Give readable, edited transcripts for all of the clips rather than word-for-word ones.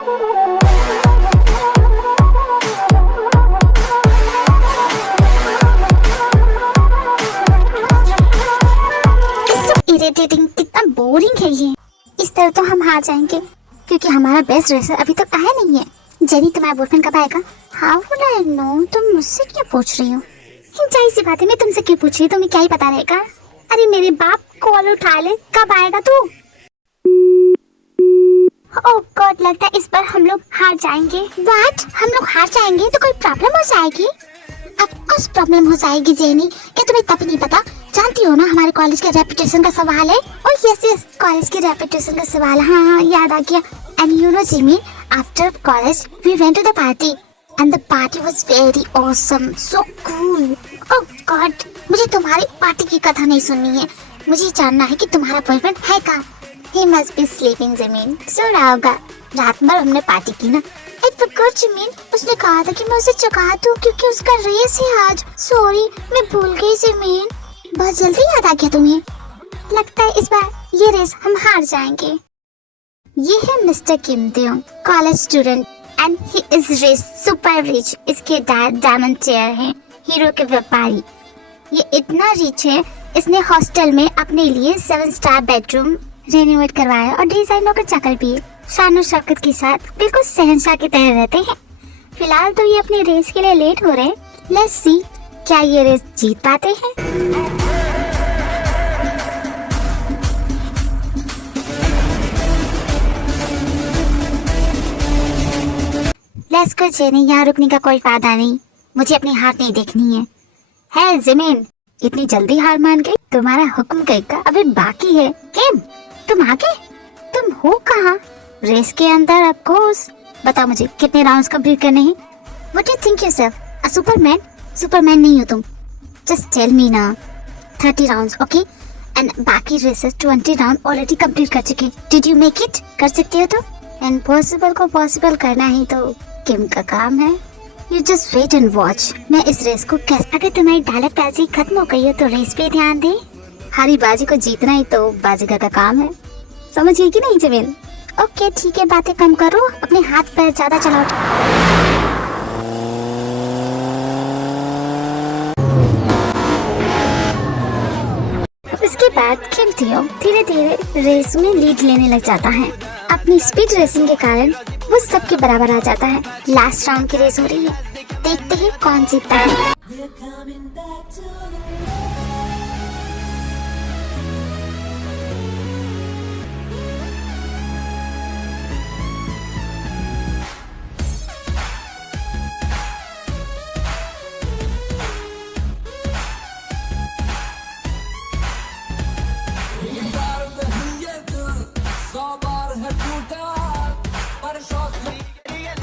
Irritating, कितना boring है ये। इस तरह तो हम हार जाएंगे क्योंकि हमारा बेस्ट रेसर अभी तक आया नहीं है। जेनी, तुम्हारा बॉयफ्रेंड कब आएगा? How would I know? तुम मुझसे क्यों पूछ रही हो? जाहिर सी बात है, मैं तुमसे क्यों पूछ रही हूँ? तुम्हें क्या ही पता रहेगा। अरे मेरे बाप, कॉल उठा ले, कब आएगा तू? ओह गॉड, लगता है इस बार हम लोग हार जाएंगे। व्हाट? हम लोग हार जाएंगे तो कोई प्रॉब्लम हो जाएगी? अब कुछ प्रॉब्लम हो जाएगी जेनी, क्या तुम्हें तब नहीं पता? जानती हो ना, हमारे कॉलेज के रेपुटेशन का सवाल है। और यस, कॉलेज के रेपुटेशन का सवाल, हाँ याद आ गया। And you know Jimmy, after college we went to the party and the party was very awesome, so cool. Oh god, मुझे तुम्हारी पार्टी की कथा नहीं सुननी है, मुझे जानना है कि तुम्हारा बॉयफ्रेंड है कहाँ। He must be sleeping Jimin, सो रहा होगा। रात भर हमने पार्टी की ना। I forgot जिमीन, उसने कहा था कि मैं उसे जगा दूं क्योंकि उसका रेस है आज। सॉरी, मैं भूल गई जिमीन। बहुत जल्दी याद आ गया तुम्हें। लगता है इस बार ये रेस हम हार जाएंगे। ये है mister Kim Daeyoung, college student and he is rich, super rich. इसके डैड डायमंड चेयर हैं, हीरो के व्यापारी। ये इतना रिच है, इसने हॉस्टल में अपने लिए 7 स्टार बेडरूम रेनोवेट करवाया और डिजाइनों का चक्कर भी शान और शौकत के साथ बिल्कुल शहंशाह की तरह रहते हैं। फिलहाल तो ये अपनी रेस के लिए लेट हो रहे हैं। लेट्स सी, क्या ये रेस जीत पाते हैं? लेट्स गो जेनी, यहाँ रुकने का कोई फायदा नहीं, मुझे अपनी हार नहीं देखनी है। है जिमीन, इतनी जल्दी हार मान गई? तुम्हारा हुक्म का अभी बाकी है। किम, तुम आ गए? तुम हो कहाँ? रेस के अंदर ऑफ कोर्स। बताओ मुझे कितने राउंड्स कंप्लीट करने हैं? What do you think yourself, a Superman? Superman नहीं हो तुम, जस्ट टेल मी ना। 30 राउंड्स, ओके? एंड बाकी रेसेस 20 राउंड ऑलरेडी कंप्लीट कर चुके। Did you make it? कर सकते हो तो? इम्पॉसिबल को पॉसिबल करना ही तो किम का काम है। You just wait and watch, मैं इस रेस को कैसे। अगर तुम्हारी डायलॉग बाजी खत्म हो गई हो तो रेस पे ध्यान दे। हारी बाजी को जीतना ही तो बाजीगर का काम है, समझिए कि नहीं जमीन? ओके ठीक है, बातें कम करो, अपने हाथ पैर ज्यादा चलाओ। इसके बाद किम देयोंग धीरे धीरे रेस में लीड लेने लग जाता है। अपनी स्पीड रेसिंग के कारण वो सबके बराबर आ जाता है। लास्ट राउंड की रेस हो रही है, देखते हैं कौन जीतता है।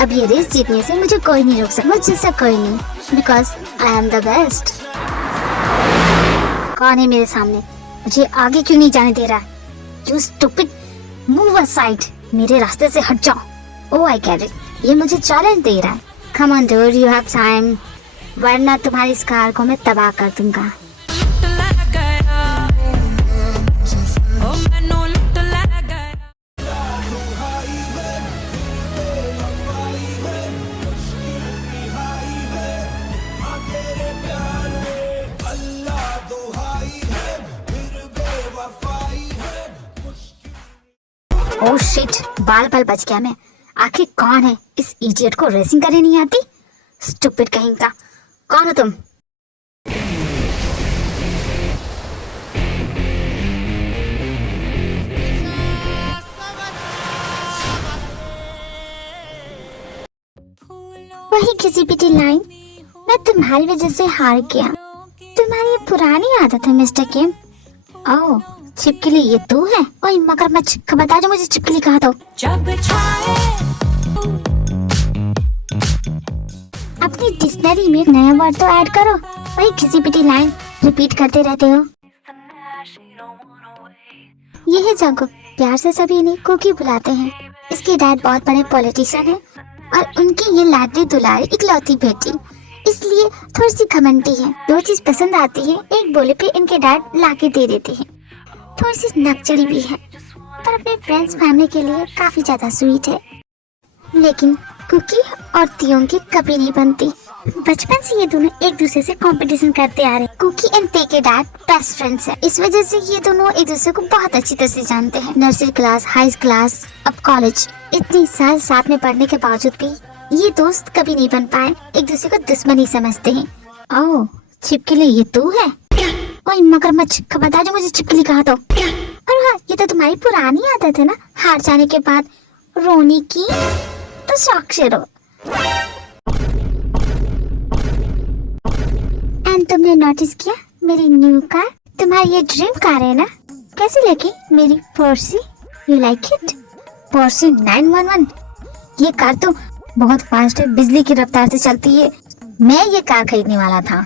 अब ये रेस जीतने से मुझे कोई नहीं रोक सकता, मुझसे कोई नहीं, because I am the best. कौन है मेरे सामने? मुझे आगे क्यों नहीं जाने दे रहा? यू स्टूपिड, मूव असाइड, मेरे रास्ते से हट जाओ। ओह आई गेट इट, ये मुझे चैलेंज दे रहा है। Come on dude, you have time, वरना तुम्हारी इस कार को मैं तबाह कर दूंगा। ओह शिट, बाल बाल बच गया मैं। आखिर कौन है? इस इडियट को रेसिंग करने नहीं आती? स्टूपिड कहीं का। कौन हो तुम? वही किसी पिटी लाइन, मैं तुम्हारी वजह से हार गया। तुम्हारी ये पुरानी आदत है मिस्टर किम। ओह, छिपकली ये तू है? ओए मगरमच्छ, खबरदार जो मुझे छिपकली कहा तो। अपनी डिक्शनरी में एक नया वर्ड तो ऐड करो, वही घिसी पिटी लाइन रिपीट करते रहते हो। ये है जंगकुक, प्यार से सभी इन्हें कुकी बुलाते हैं। इसके डैड बहुत बड़े पॉलिटिशियन हैं और उनकी ये लाडली दुलारी इकलौती बेटी, इसलिए थोड़ी सी घमंडी है। दो चीज पसंद आती है, एक बोले पे इनके डैड लाके दे देते हैं। थोड़ी सी नकचड़ी भी है, पर अपने फ्रेंड्स फैमिली के लिए काफी ज्यादा स्वीट है। लेकिन कुकी और तियोंग की कभी नहीं बनती। बचपन से ये दोनों एक दूसरे से कंपटीशन करते आ रहे हैं। कुकी एंड ते के डैड बेस्ट फ्रेंड्स हैं। इस वजह से ये दोनों एक दूसरे को बहुत अच्छी तरह से जानते हैं। नर्सरी क्लास, हाई क्लास, अब कॉलेज, इतनी साल साथ में पढ़ने के बावजूद भी ये दोस्त कभी नहीं बन पाए। एक दूसरे को दुश्मन ही समझते हैं। ओह, छिपकली ये तू है? ओए मगरमच्छ, बता जो मुझे छिपकली कहा तो। और हाँ, ये तो तुम्हारी पुरानी आदत है ना, हार जाने के बाद रोने की। तो शौक से रो। एंड तुमने नोटिस किया मेरी न्यू कार? तुम्हारी ये ड्रीम कार है ना? कैसी लगी मेरी Porsche? You like it? Porsche 911। ये कार तो बहुत फास्ट है, बिजली की रफ्तार से चलती है। मैं ये कार खरीदने वाला था,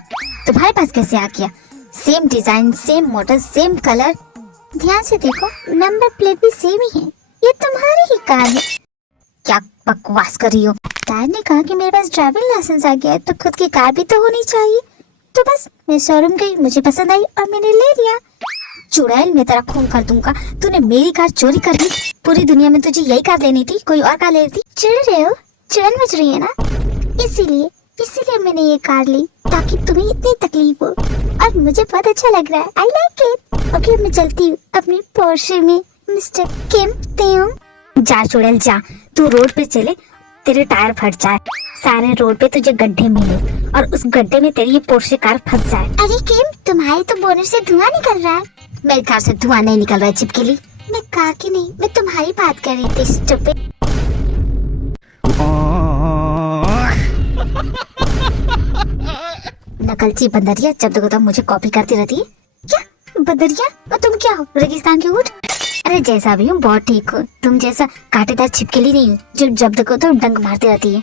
तुम्हारे पास कैसे आ गया? Same design, same motor, same colour. ध्यान से देखो, नंबर प्लेट भी सेम ही है। ये तुम्हारी ही कार है। क्या बकवास कर रही हो? डैड ने कहा कि मेरे पास ड्राइविंग लाइसेंस आ गया है तो खुद की कार भी तो होनी चाहिए। तो बस मैं शोरूम गई, मुझे पसंद आई और मैंने ले लिया। चुड़ैल, मैं तेरा खून कर दूंगा। तूने मेरी कार चोरी कर ली। पूरी दुनिया में तुझे यही कार लेनी थी, कोई और कार ले लेती। चिढ़ रहे हो? चिड़न मच रही है ना? इसीलिए मैंने ये कार ली ताकि तुम्हें इतनी तकलीफ हो। और मुझे बहुत अच्छा लग रहा है। I like it. ओके, मैं चलती हूँ अपनी पोर्शे में। मिस्टर किम तेयोंग। जा चुड़ैल जा, तू रोड पे चले, तेरे टायर फट जाए, सारे रोड पे तुझे गड्ढे मिले और उस गड्ढे में तेरी ये पोर्शे कार फंस जाए। अरे किम, तुम्हारे तो बोनट से धुआं निकल रहा है। मेरी कार से धुआं नहीं निकल रहा है चिपकली। मैं कार की नहीं, मैं तुम्हारी बात कर रही थी स्टूपिड। नकलची बंदरिया, जब देखो तब मुझे कॉपी करती रहती है। क्या बंदरिया? और तुम क्या हो, रेगिस्तान की ऊंट? अरे जैसा भी हूँ बहुत ठीक हो। तुम जैसा कांटेदार छिपकली नहीं हो जो जब देखो तो डंक मारती रहती है।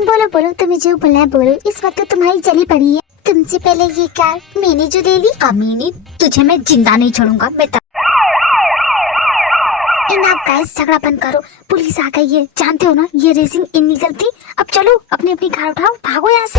बोलो बोलो, तुम्हें जो बोलना है बोलो। इस वक्त तो तुम्हारी जली पड़ी है। तुमसे पहले ये कार मैंने जो ले ली। अमीनी, तुझे मैं जिंदा नहीं छोड़ूंगा। मैं इनाफ गाइस, झगड़ा बंद करो, पुलिस आ गई है। जानते हो ना, ये रेसिंग इलीगल थी। अब चलो अपनी अपनी कार उठाओ, भागो यहाँ से।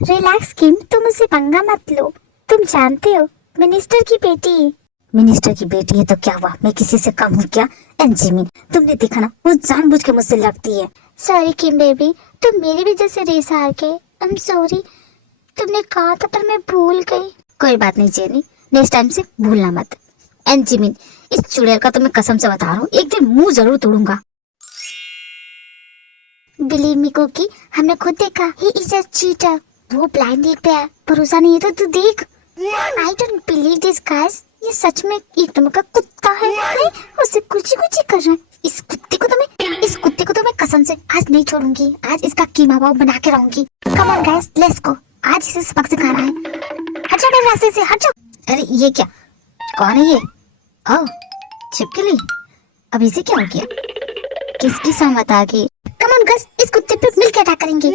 रिलैक्स किम, तुम मुझसे पंगा मत लो। तुम जानते हो मिनिस्टर की बेटी है। मिनिस्टर की बेटी है तो क्या हुआ, मैं किसी से कम हूँ क्या? एंड जिमिन, तुमने देखा ना, वो जानबूझ के मुझसे लड़ती है। सॉरी किम बेबी, तुम मेरी वजह से रेस हार गए। I am sorry. तुमने कहा था पर मैं भूल गई। कोई बात नहीं जेनी, नेक्स्ट टाइम से भूलना मत। एंड जिमिन, इस चुड़ैल का तो मैं कसम से बता रहा हूँ, एक दिन मुंह जरूर तोड़ूंगा। बिलीव मी कुकी, हमने खुद देखा। He is a cheater. वो ब्लाइंड डेट पे है। भरोसा नहीं है तो तू देख। I don't believe this guys. ये सच में एक नंबर का कुत्ता है। उसे कुची कुची कर रहा है। इस कुत्ते को तो मैं कसम से आज नहीं छोड़ूंगी। आज इसका कीमा पाव बना के रहूंगी। Come on guys, let's go. आज इसे सबक सिखाना है। हट जा मेरे रास्ते से, हट जा। अरे ये क्या, कौन है ये? ओह छिपकली, अब इसे क्या हो गया? किसकी सहमत आ गई? कम ऑन गाइस, इस कुत्ते पे मिलकर अटैक करेंगे।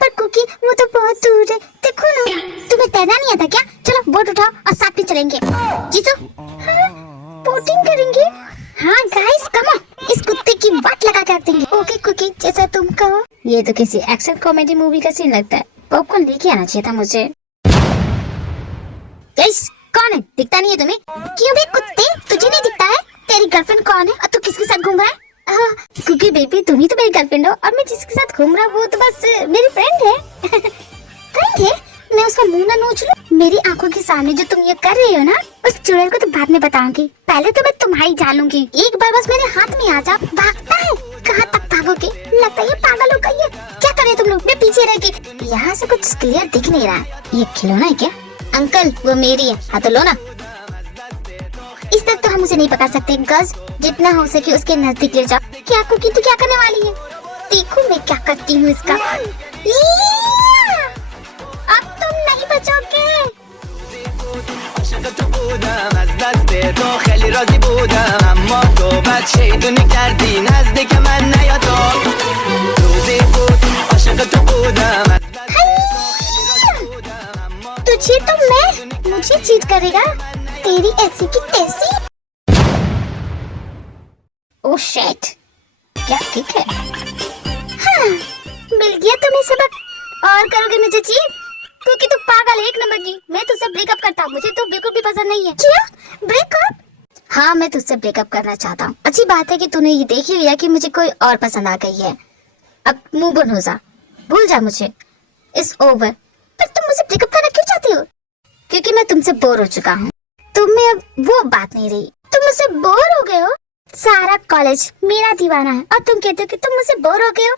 पर कुकी, वो तो बहुत दूर है। देखो ना, तुम्हें तैरना नहीं आता क्या? चलो बोट उठाओ और साथ में चलेंगे। जीतो। हाँ, बोटिंग करेंगे। हाँ गाइस कम ऑन, इस कुत्ते की वाट लगा कर देंगे। ओके कुकी, जैसा तुम कहो। ये तो किसी एक्शन कॉमेडी मूवी का सीन लगता है। पॉपकॉर्न लेके आना चाहिए था मुझे। गाइस, कौन है? दिखता नहीं है तुम्हें? क्यों बे कुत्ते, तुझे नहीं दिखता है? तेरी गर्लफ्रेंड कौन है और तू किसके साथ घूम रहा है? क्योंकि बेबी तुम ही तो मेरी गर्लफ्रेंड हो और मैं जिसके साथ घूम रहा हूँ वो तो बस मेरी फ्रेंड है। कहेंगे मैं उसका मुंह ना नोच लूं? मेरी आंखों के सामने जो तुम ये कर रही हो ना, उस चुड़ैल को तो बाद में बताऊंगी। पहले तो मैं तुम्हारी जान लूंगी। एक बार बस मेरे हाथ में आ जा। भागता है, कहाँ तक भागोगे? लगता है ये पागल हो गई है। क्या करे तुम लोग? मैं पीछे रह के। यहाँ से कुछ क्लियर दिख नहीं रहा। ये खिलौना है क्या? अंकल वो मेरी है, हाँ तो लो ना। इस तक तो हम उसे नहीं पकड़ सकते। गज, जितना हो सके उसके नजदीक ले जाओ। क्या कुकी, तू क्या करने वाली है? देखो मैं क्या करती हूँ इसका। अब तुम नहीं बचोगे। तुझे तो मैं, मुझे चीट करेगा? तेरी ऐसी की तैसी। ओह शिट, क्या ठीक है? हाँ, मिल गया तुम्हें सबक। और करोगे मुझे चीट? क्योंकि तू पागल है एक नंबर की। मैं तुझसे ब्रेकअप करता हूँ, मुझे तो बिल्कुल भी पसंद नहीं है। क्या ब्रेकअप? हाँ, मैं तुझसे ब्रेकअप करना चाहता हूँ। अच्छी बात है कि तूने ये देख ही लिया कि मुझे कोई और पसंद आ गई है। अब मूव ऑन हो जा, भूल जा मुझे, इट्स ओवर। पर तुम मुझे ब्रेकअप करना क्यों चाहती हो? क्योंकि मैं तुमसे बोर हो चुका हूँ। तुम में अब वो बात नहीं रही। तुम मुझसे बोर हो गए हो? सारा कॉलेज मेरा दीवाना है और तुम कहते हो कि तुम मुझसे बोर हो गए हो?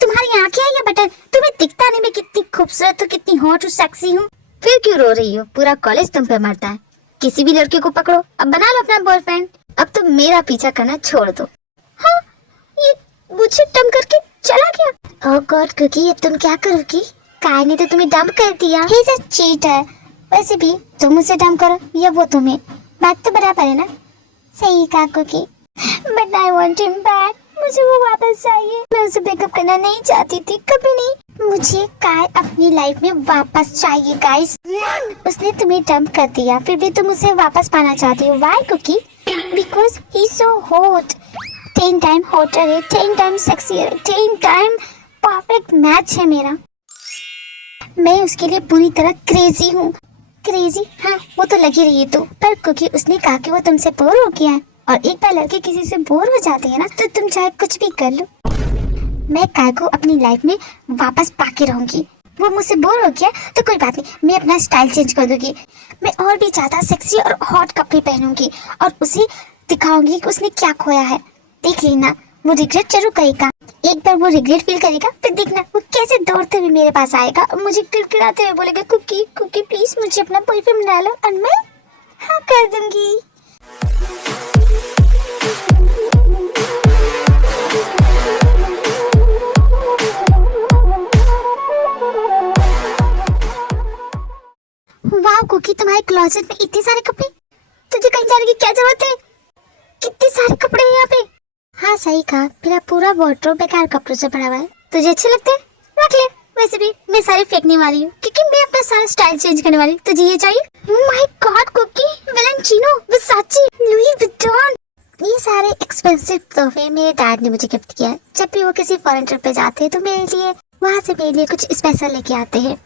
तुम्हारी आंखें या बटन, तुम्हें दिखता नहीं मैं कितनी खूबसूरत हूँ, कितनी हॉट और सेक्सी हूँ? फिर क्यों रो रही हो? पूरा कॉलेज तुम पे मरता है। किसी भी लड़के को पकड़ो, अब बना लो अपना बॉयफ्रेंड। अब तुम मेरा पीछा करना छोड़ दो। हाँ, ये मुझे डम करके चला गया। ओह गॉड कुकी, अब तुम क्या करोगी? काय ने तो तुम्हें डंप कर दिया। He is a cheater. वैसे भी तुम मुझे डंप करो या वो तुम्हें, बात तो बराबर है ना? सही कहा Cookie. But I want him back. मुझे वो वापस चाहिए। मैं उसे ब्रेकअप करना नहीं चाहती थी, कभी नहीं। मुझे काय अपनी लाइफ में वापस चाहिए गाइस। उसने तुम्हें डंप कर दिया, फिर भी तुम उसे वापस पाना चाहती हो। Why Cookie? Because he so hot. 10 time hotter है, 10 टाइम सेक्सी है, 10 टाइम परफेक्ट मैच है मेरा। मैं उसके लिए पूरी तरह क्रेजी हूँ। क्रेजी? हाँ, वो तो लगी रही है तू। पर क्योंकि उसने कहा कि वो तुमसे बोर हो गया है, और एक बार लड़के किसी से बोर हो जाते हैं ना, तो तुम चाहे कुछ भी कर लो। मैं काय को अपनी लाइफ में वापस पाके रहूंगी। वो मुझसे बोर हो गया तो कोई बात नहीं, मैं अपना स्टाइल चेंज कर दूंगी। मैं और भी ज्यादा सेक्सी और हॉट कपड़े पहनूंगी और उसे दिखाऊंगी कि उसने क्या खोया है। देख लेना, वो रिग्रेट जरूर करेगा। एक बार वो रिग्रेट फील करेगा, फिर देखना वो कैसे दौड़ते हुए मेरे पास आएगा और मुझे किड़किड़ाते हुए बोलेगा, कुकी कुकी प्लीज मुझे अपना बॉयफ्रेंड बना लो, और मैं हाँ कर दूंगी। वाह कुकी, तुम्हारे क्लोजेट में इतने सारे कपड़े। तुझे कहीं जाने की क्या जरूरत है? कितने सारे कपड़े हैं यहाँ पे। हाँ सही कहा, मेरा पूरा वार्डरोब बेकार कपड़ों से भरा हुआ है। तुझे अच्छे लगते हैं? रख ले। वैसे भी मैं सारे फेंकने वाली हूँ क्योंकि मैं अपना सारा स्टाइल चेंज करने वाली। तुझे ये चाहिए? My god Cookie, Valentino, Versace, Louis Vuitton, ये सारे एक्सपेंसिव तोहफे मेरे डैड ने मुझे गिफ्ट किया है। जब भी वो किसी फॉरेन ट्रिप पे जाते हैं तो मेरे लिए वहाँ से मेरे लिए कुछ स्पेशल लेके आते हैं।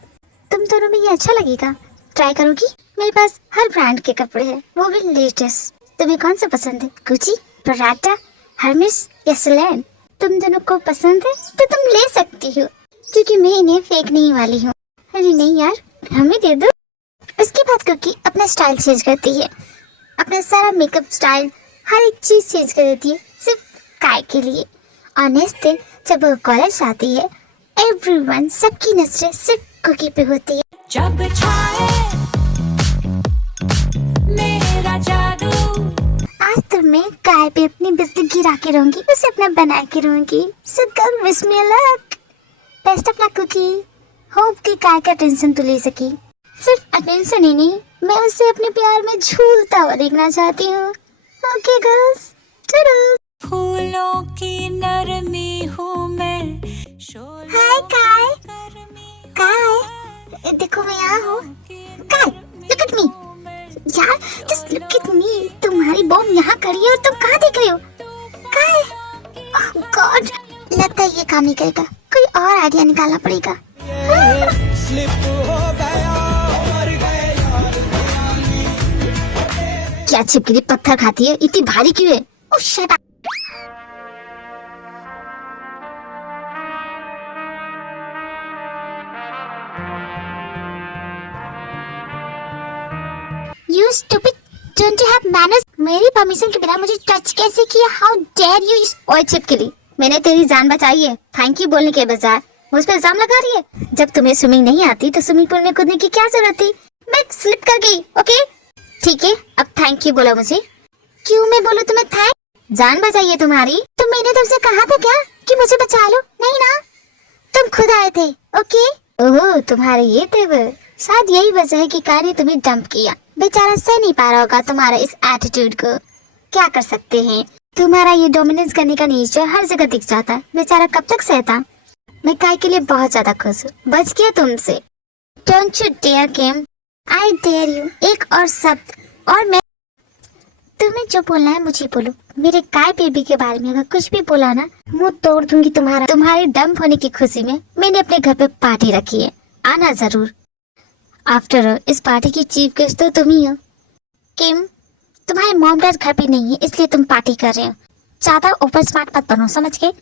तुम दोनों में ये अच्छा लगेगा, ट्राई करोगी? मेरे पास हर ब्रांड के कपड़े हैं, वो भी लेटेस्ट। तुम्हें कौन सा पसंद है? गुची, पराटा, हर्मेस या सिलैन? तुम दोनों को पसंद है तो तुम ले सकती हो, क्योंकि मैं इन्हें फेंकने ही वाली हूँ। अरे नहीं यार, हमें दे दो। उसके बाद कुकी अपना स्टाइल चेंज करती है, अपना सारा मेकअप स्टाइल, हर एक चीज चेंज कर देती है सिर्फ काय के लिए। और नेक्स्ट डे जब वो कॉलेज आती है, एवरीवन, सबकी नजरें सिर्फ कुकी पे होती है। जब छाए मेरा जादू, आज तो मैं काय पे अपनी बिस्ती गिरा के रहूंगी, उसे अपना बना के रहूंगी। So come wish me luck. Best of luck Cookie. Hope कि काय का टेंशन तो ले सकी। सिर्फ अटेंशन ही नहीं, मैं उसे अपने प्यार में झूलता हुआ देखना चाहती हूँ। Okay girls, Tudu. फूलों की नरमी हूँ मैं। हाय काय। काय, देखो मैं यहाँ हूँ। काय, लुक एट मी। यार, जस्ट लुक एट मी। तुम्हारी बॉम यहाँ खड़ी है और तुम कहाँ देख रहे हो? काय, ओह गॉड, लगता है ये काम नहीं करेगा, कोई और आइडिया निकालना पड़ेगा। क्या छिपकली पत्थर खाती है? इतनी भारी क्यों है? Oh shit. You stupid, don't you have manners? मेरी परमिशन के बिना मुझे टच कैसे किया? How dare you? ओए छिपकली, मैंने तेरी जान बचाई है। थैंक यू बोलने के बजाय मुझ पर इल्जाम लगा रही है। जब तुम्हें स्विमिंग नहीं आती तो स्विमिंग पूल में कूदने की क्या जरूरत थी? मैं स्लिप कर गई। ओके ठीक है, अब थैंक यू बोला मुझे। क्यों मैं बोलूं तुम्हें थैंक? जान बचाई है तुम्हारी। तो मैंने तुमसे कहा था क्या कि मुझे बचा लो? नहीं ना, तुम खुद आए थे। ओके। ओह, तुम्हारे ये तेवर, शायद यही वजह है कि काय ने तुम्हें डंप किया। बेचारा सह नहीं पा रहा होगा तुम्हारा इस एटीट्यूड को। क्या कर सकते हैं, तुम्हारा ये डोमिनेंस करने का नेचर हर जगह दिख जाता है। बेचारा कब तक सहता। मैं काय के लिए बहुत ज्यादा खुश हूँ, बच गया तुमसे। Don't you dare game, I dare you. एक और शब्द और मैं, तुम्हें जो बोलना है मुझे बोलो। मेरे काय बेबी के बारे में अगर कुछ भी बोला ना, मुंह तोड़ दूंगी तुम्हारा। तुम्हारे डंप होने की खुशी में मैंने अपने घर पे पार्टी रखी है, आना जरूर। आफ्टर ऑल इस पार्टी की चीफ गेस्ट तो तुम ही हो। किम, तुम्हारे मॉम डैड घर पे नहीं है इसलिए तुम पार्टी कर रहे हो। ज्यादा ओवर स्मार्ट मत बनो, समझ गए?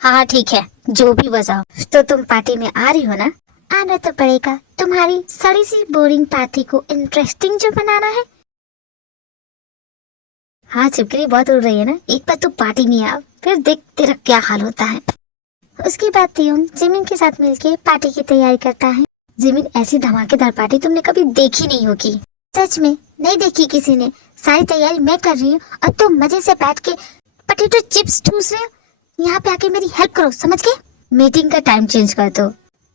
हाँ ठीक है, जो भी वजह हो, तो तुम पार्टी में आ रही हो ना? आना तो पड़ेगा, तुम्हारी सड़ी सी बोरिंग पार्टी को इंटरेस्टिंग जो बनाना है। हाँ छिपकली बहुत उड़ रही है ना, एक बार तू पार्टी में आ, फिर देख तेरा क्या हाल होता है। उसके बाद तियोंग जिमिन के साथ मिलके पार्टी की तैयारी करता है। जिमिन, ऐसी धमाकेदार पार्टी तुमने कभी देखी नहीं होगी। सच में नहीं देखी किसी ने। सारी तैयारी मैं कर रही हूँ और तुम मजे से बैठ के पोटैटो चिप्स ठूस रहे हो। यहाँ पे आके मेरी हेल्प करो, समझ गए? मीटिंग का टाइम चेंज कर दो,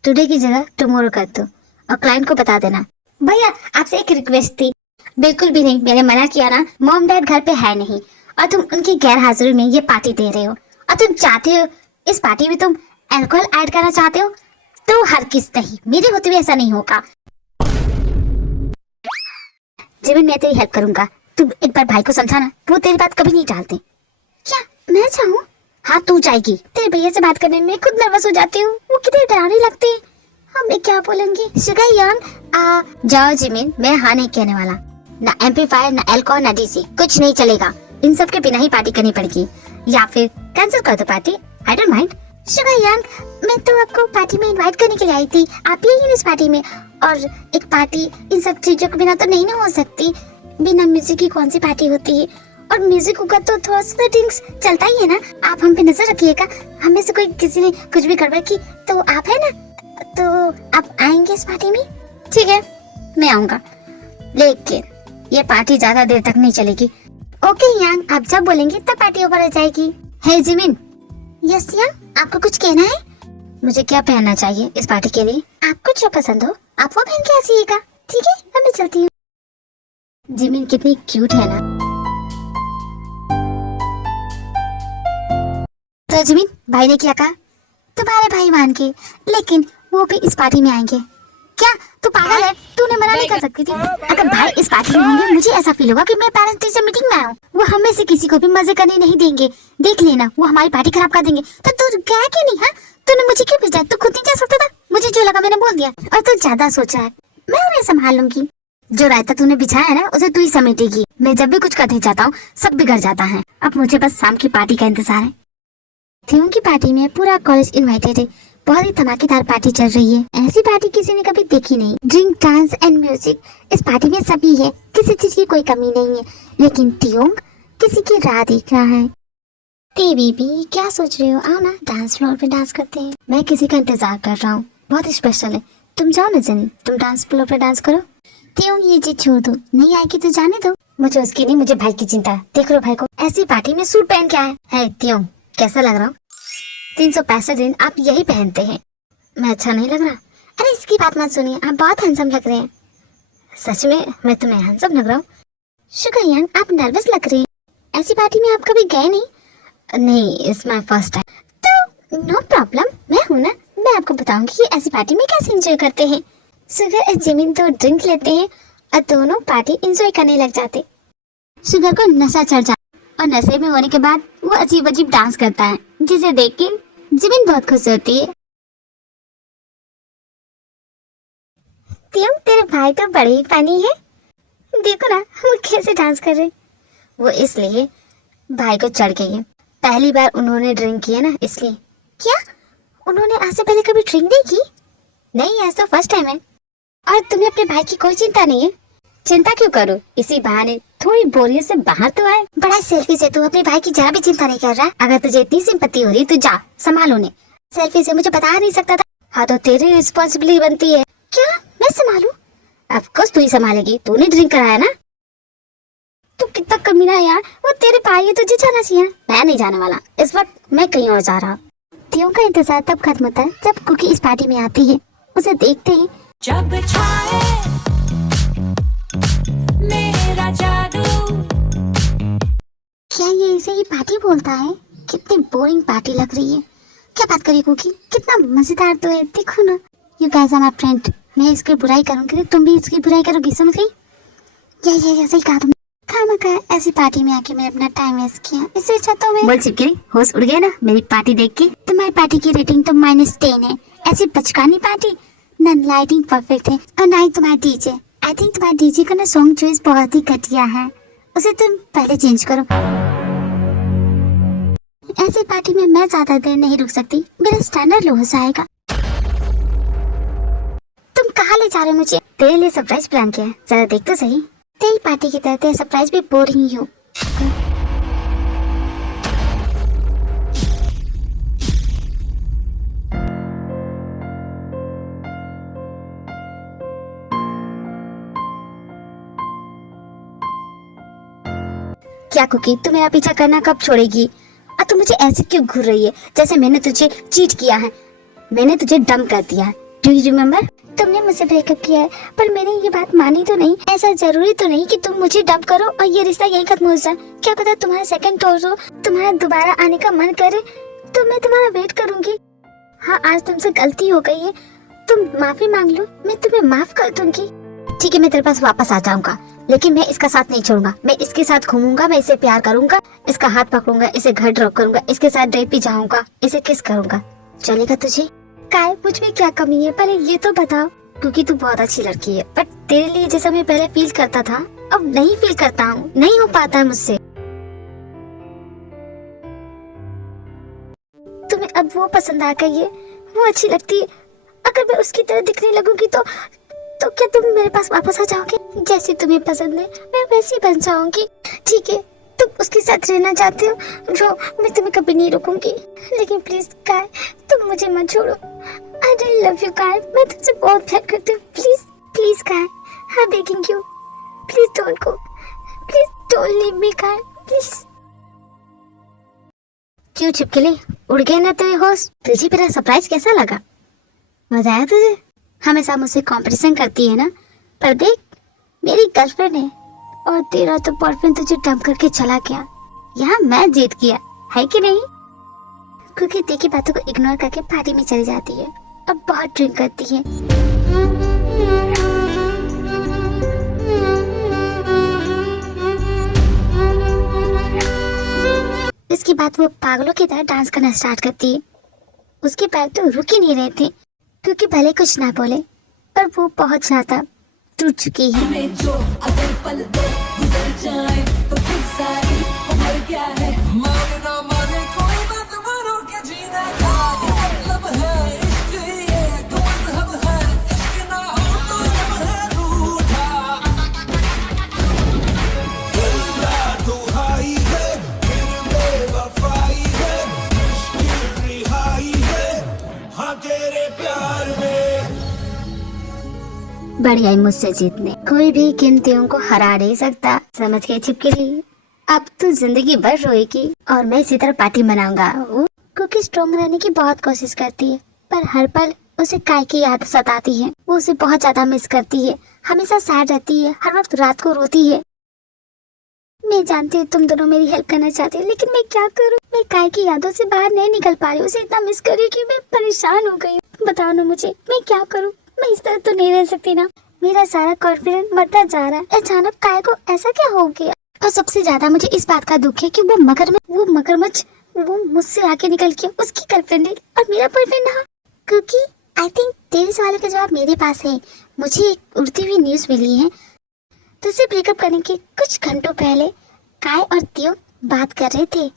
टुडे की जगह टुमारो कर दो और क्लाइंट को बता देना। भैया आपसे एक रिक्वेस्ट थी। बिल्कुल भी नहीं, मैंने मना किया ना। मॉम डैड घर पे है नहीं और तुम उनकी गैर हाजिरी में ये पार्टी दे रहे हो और तुम चाहते हो इस पार्टी में तुम अल्कोहल ऐड करना चाहते हो, तो हर किस नहीं, मेरे होते हुए ऐसा नहीं होगा। जिमिन, मैं तेरी हेल्प करूंगा, तू एक बार भाई को समझाना, वो तेरी बात कभी नहीं टालते। क्या मैं चाहूँ? हाँ तू जाएगी। तेरे भैया से बात करने में खुद नर्वस हो जाती हूँ, वो कितने डरावने लगते हैं। हमें क्या बोलेंगे? शुगर यंग, जाओ जिमिन, मैं हाँ नहीं कहने वाला। ना एम्पलीफायर, ना अल्कोहल, ना डीसी, कुछ नहीं चलेगा। इन सब के बिना ही पार्टी करनी पड़ेगी, या फिर कैंसिल कर दो party. I don't mind. Sugar young, मैं तो आपको पार्टी में इनवाइट करने के लिए आई थी, आप ही हैं इस पार्टी में, और एक पार्टी इन सब चीजों के बिना तो नहीं ना हो सकती। बिना म्यूजिक की कौन सी पार्टी होती है? और म्यूजिक होगा तो थोड़ा सा ड्रिंक्स चलता ही है ना। आप हम पे नजर रखिएगा, हमें से कोई किसी ने कुछ भी गड़बड़ की तो आप है ना, तो आप आएंगे इस पार्टी में? ठीक है, मैं आऊंगा, लेकिन ये पार्टी ज्यादा देर तक नहीं चलेगी। ओके यांग, आप जब बोलेंगे तब पार्टी ओवर हो जाएगी। हे जिमिन। यस यांग, आपको कुछ कहना है? मुझे क्या पहनना चाहिए इस पार्टी के लिए? आपको जो पसंद हो आप वो पहन के आ जाइएगा। ठीक है, अब मैं चलती हूँ। जिमिन कितनी क्यूट है ना। तो जिमिन, भाई ने क्या कहा? तुम्हारे भाई मान के, लेकिन वो भी इस पार्टी में आएंगे। क्या तू पागल है? तूने मना नहीं कर सकती थी। अगर भाई इस पार्टी में होंगे मुझे ऐसा फील होगा कि मैं पेरेंट्स टीचर मीटिंग में आया हूँ। वो हम में से किसी को भी मजे करने नहीं देंगे, देख लेना, वो हमारी पार्टी खराब कर देंगे। तो तू गया क्यों नहीं? हाँ, तूने मुझे क्यों भेजा? तू खुद नहीं जा सकता था? मुझे जो लगा मैंने बोल दिया। और तू ज्यादा सोचा है, मैं उन्हें संभाल लूंगी। जो रायता तूने बिछाया है ना, उसे तू ही समेटेगी। मैं जब भी कुछ करने चाहता हूँ सब बिगड़ जाता है। अब मुझे बस शाम की पार्टी का इंतजार है। थियोंग की पार्टी में पूरा कॉलेज इनवाइटेड है। बहुत ही धमाकेदार पार्टी चल रही है, ऐसी पार्टी किसी ने कभी देखी नहीं। ड्रिंक, डांस एंड म्यूजिक, इस पार्टी में सभी है, किसी चीज की कोई कमी नहीं है। लेकिन थियोंग किसी की राह देख रहा है। बेबी क्या सोच रहे हो? आओ ना, डांस फ्लोर पे डांस करते हैं। मैं किसी का इंतजार कर रहा हूँ, बहुत स्पेशल है। तुम जाओ ना जिन, तुम डांस फ्लोर पे डांस करो। थियोंग ये चीज छोड़ दो, नहीं आएगी तो जाने दो। मुझे उसकी नहीं, मुझे भाई की चिंता है। देख लो भाई को, ऐसी पार्टी में सूट पहन के आए है। थियोंग कैसा लग रहा हूँ? 365 दिन आप यही पहनते हैं, मैं अच्छा नहीं लग रहा? अरे इसकी बात मत सुनिए, आप बहुत हैंडसम लग रहे हैं। सच में मैं तुम्हें हैंडसम लग रहा हूँ? शुगर यंग, आप नर्वस लग रहे हैं। ऐसी पार्टी में आप कभी गए नहीं? नहीं, इट्स माय फर्स्ट टाइम। तो नो प्रॉब्लम, मैं हूँ ना, मैं आपको बताऊंगी कि ऐसी पार्टी में कैसे एंजॉय करते हैं। शुगर और जिमिन तो ड्रिंक लेते हैं और दोनों पार्टी एंजॉय करने लग जाते। शुगर को नशा चढ़ जाता और नशे में होने के बाद वो अजीब अजीब डांस करता है, जिसे देख के जिमिन बहुत खुश होती है। तियोंग, तेरे भाई तो बड़े ही फनी है, देखो ना वो कैसे डांस कर रहे। वो इसलिए भाई को चढ़ गई है, पहली बार उन्होंने ड्रिंक किया ना इसलिए। क्या उन्होंने आज से पहले कभी ड्रिंक नहीं की? नहीं, आज तो फर्स्ट टाइम है। और तुम्हें अपने भाई की कोई चिंता नहीं है? चिंता क्यों करो, इसी बहाने थोड़ी बोरियत से बाहर तो आए। बड़ा सेल्फी से तू अपने भाई की जरा भी चिंता नहीं कर रहा। अगर तुझे इतनी सिंपत्ति हो रही तो जा संभाल उन्हें। सेल्फी से मुझे बता नहीं सकता था। हाँ तो तेरी रिस्पॉन्सिबिलिटी बनती है। क्या मैं संभालू? ऑफ कोर्स तू ही संभालेगी, तूने ड्रिंक कराया ना। तू कितना कमीना है यार, वो तेरे भाई है, तुझे जाना चाहिए। मैं नहीं जाने वाला, इस वक्त मैं कहीं और जा रहा। तियोंग का इंतजार तब खत्म होता है जब कुकी इस पार्टी में आती है। उसे देखते ही जब छाए मेरा जादू। क्या ये इसे ही पार्टी बोलता है? कितनी बोरिंग पार्टी लग रही है। क्या बात करी कुकी, कितना मजेदार तो है, देखो ना। You guys are my friend, मैं इसकी बुराई करूंगी तो तुम भी इसकी बुराई करोगी, समझ गई? ये सही कहा तुमने। खामखा ऐसी पार्टी में आके मैंने अपना टाइम वेस्ट किया, इससे अच्छा तो मैं। बोल चिपके, होश उड़ गया ना मेरी पार्टी देख के? तुम्हारी पार्टी की रेटिंग तो -10 है। ऐसी बचकानी पार्टी ना लाइटिंग परफेक्ट है और ना ही तुम्हारा डीजे। आई थिंक तुम्हारा डीजे का ना सॉन्ग चॉइस बहुत ही घटिया है, उसे तुम पहले चेंज करो। ऐसी पार्टी में मैं ज्यादा देर नहीं रुक सकती, मेरा स्टैंडर्ड लो हो जाएगा। तुम कहाँ ले जा रहे हो मुझे? तेरे लिए सरप्राइज प्लान किया है, जरा देख तो सही। तेरी पार्टी की तरह तेरा सरप्राइज भी बोरिंग ही हो। क्या कुकी, तू मेरा पीछा करना कब छोड़ेगी? और तू मुझे ऐसे क्यों घूर रही है जैसे मैंने तुझे चीट किया है? मैंने तुझे डंप कर दिया है, डू यू रिमेम्बर? तुमने मुझसे ब्रेकअप किया है पर मैंने ये बात मानी तो नहीं। ऐसा जरूरी तो नहीं कि तुम मुझे डंप करो और ये रिश्ता यहीं खत्म हो जाए। क्या पता तुम्हारा सेकंड टोर हो, तुम्हारा दोबारा आने का मन करे तो मैं तुम्हारा वेट करूंगी। हाँ, आज तुमसे गलती हो गई है, तुम माफी मांग लो, मैं तुम्हें माफ कर दूंगी। ठीक है, मैं तेरे पास वापस आ जाऊंगा, लेकिन मैं इसका साथ नहीं छोड़ूंगा। मैं इसके साथ घूमूंगा, मैं इसे प्यार करूंगा, इसका हाथ पकड़ूंगा, इसे घर ड्रॉप करूंगा, इसके साथ डेट पे जाऊंगा, इसे किस करूंगा। चलेगा तुझे? काय, मुझ में क्या कमी है पहले ये तो बताओ। क्योंकि तू बहुत अच्छी लड़की है, बट तेरे लिए जैसा मैं पहले फील करता था अब नहीं फील करता हूँ, नहीं हो पाता है मुझसे। तुम्हें अब वो पसंद आ गई है, वो अच्छी लगती है। अगर मैं उसकी तरह दिखने लगूंगी तो क्या तुम मेरे पास वापस आ जाओगे? जैसे तुम्हें पसंद है मैं वैसी बन जाऊंगी। ठीक है, तुम उसके साथ रहना चाहते हो, रहो, मैं तुम्हें कभी नहीं रोकूंगी। लेकिन प्लीज काय, तुम मुझे मत छोड़ो। आई रियली लव यू काय, मैं तुमसे बहुत प्यार करती हूँ। प्लीज प्लीज काय, I am begging you, please don't go, please don't leave me काय, प्लीज। क्यों छिपकली, उड़ गए ना तेरे होश? तुझे मेरा सरप्राइज कैसा लगा? मजा आया तुझे? हमेशा मुझसे कंपटीशन करती है ना, पर देख मेरी गर्लफ्रेंड है और तेरा तो बॉयफ्रेंड तुझे डंप करके चला गया। यहाँ मैं जीत गया है कि नहीं? क्योंकि देखी बातों को इग्नोर करके पार्टी में चली जाती है और बहुत ड्रिंक करती है। इसके बाद वो पागलों की तरह डांस करना स्टार्ट करती है। उसके पैर तो रुक ही नहीं रहे थे, क्योंकि भले कुछ ना बोले पर वो बहुत ज्यादा टूट चुकी है। में जो अगर पल दो गुजर जाए तो फिर सारी उम्र क्या है? माने ना माने कोई बात मानो के जीना का ये मतलब है। इश्क ये तो मजहब है, इश्क ना हो तो जब है रूठा। दिलदार दुहाई है, फिर बेवफाई है, मुश्किल रिहाई है, हाँ तेरे प्यार में। बढ़ आई मुझसे जीतने, कोई भी कीमतियों को हरा नहीं सकता, समझ गए छिपकली? अब तू जिंदगी भर रोएगी और मैं इसी तरह पार्टी मनाऊंगा। वो क्योंकि स्ट्रॉन्ग रहने की बहुत कोशिश करती है, पर हर पल उसे काय की याद सताती है। वो उसे बहुत ज्यादा मिस करती है, हमेशा सैड रहती है, हर वक्त रात को रोती है। मैं जानती हूँ तुम दोनों मेरी हेल्प करना चाहते हो, लेकिन मैं क्या करूँ? मैं काय की यादों से बाहर नहीं निकल पा रही हूँ, उसे इतना मिस कर रही हूँ कि मैं परेशान हो गई हूँ। बताओ ना मुझे, मैं क्या करूँ? मैं इस तरह तो नहीं रह सकती ना। मेरा सारा कॉन्फिडेंस मरता जा रहा है। अचानक काय को ऐसा क्या हो गया? और सबसे ज्यादा मुझे इस बात का दुख है कि वो मगरमच्छ वो मुझसे आके निकल के उसकी गर्लफ्रेंड है और मेरा बॉयफ्रेंड रहा। क्योंकि आई थिंक तेरे सवाल का जवाब मेरे पास है। मुझे एक उड़ती हुई न्यूज मिली है। तुझसे ब्रेकअप करने के कुछ घंटों पहले काय और तियो बात कर रहे थे।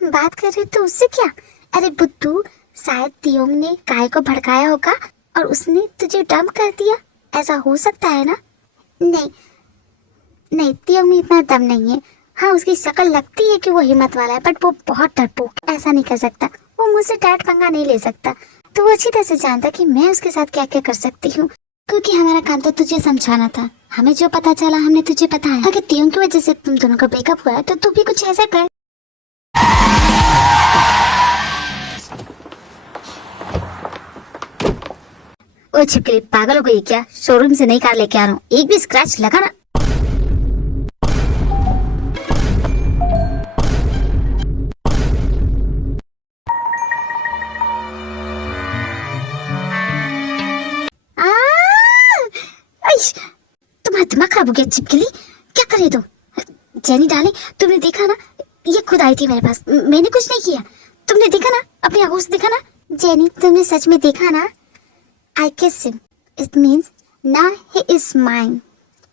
बात कर रहे तो उससे क्या? अरे बुद्धू, शायद तियोंग ने काय को भड़काया होगा और उसने तुझे डंप कर दिया। ऐसा हो सकता है ना? नहीं, तियोंग में इतना दम नहीं है। हाँ, उसकी शक्ल लगती है कि वो हिम्मत वाला है, बट वो बहुत डरपोक है, ऐसा नहीं कर सकता। वो मुझसे डांट पंगा नहीं ले सकता। तो वो अच्छी तरह से जानता कि मैं उसके साथ क्या क्या कर सकती हूँ, क्योंकि हमारा काम तो तुझे समझाना था। हमें जो पता चला हमने तुझे बताया। अगर तियोंग की वजह से तुम दोनों का ब्रेकअप हुआ है तो तू भी कुछ ऐसा कर। ओ छिपकली, पागल हो गई क्या? शोरूम से नई कार लेके आ रहा हूँ, एक भी स्क्रैच लगा ना। तुम्हारा दिमाग खराब हो गया छिपकली, क्या करे तुम? जेनी डाले, तुमने देखा ना, ये खुद आई थी मेरे पास, मैंने कुछ नहीं किया। तुमने देखा ना, अपनी आंखों से देखा ना? जेनी, तुमने सच में देखा ना? I kiss him. It means now he is mine.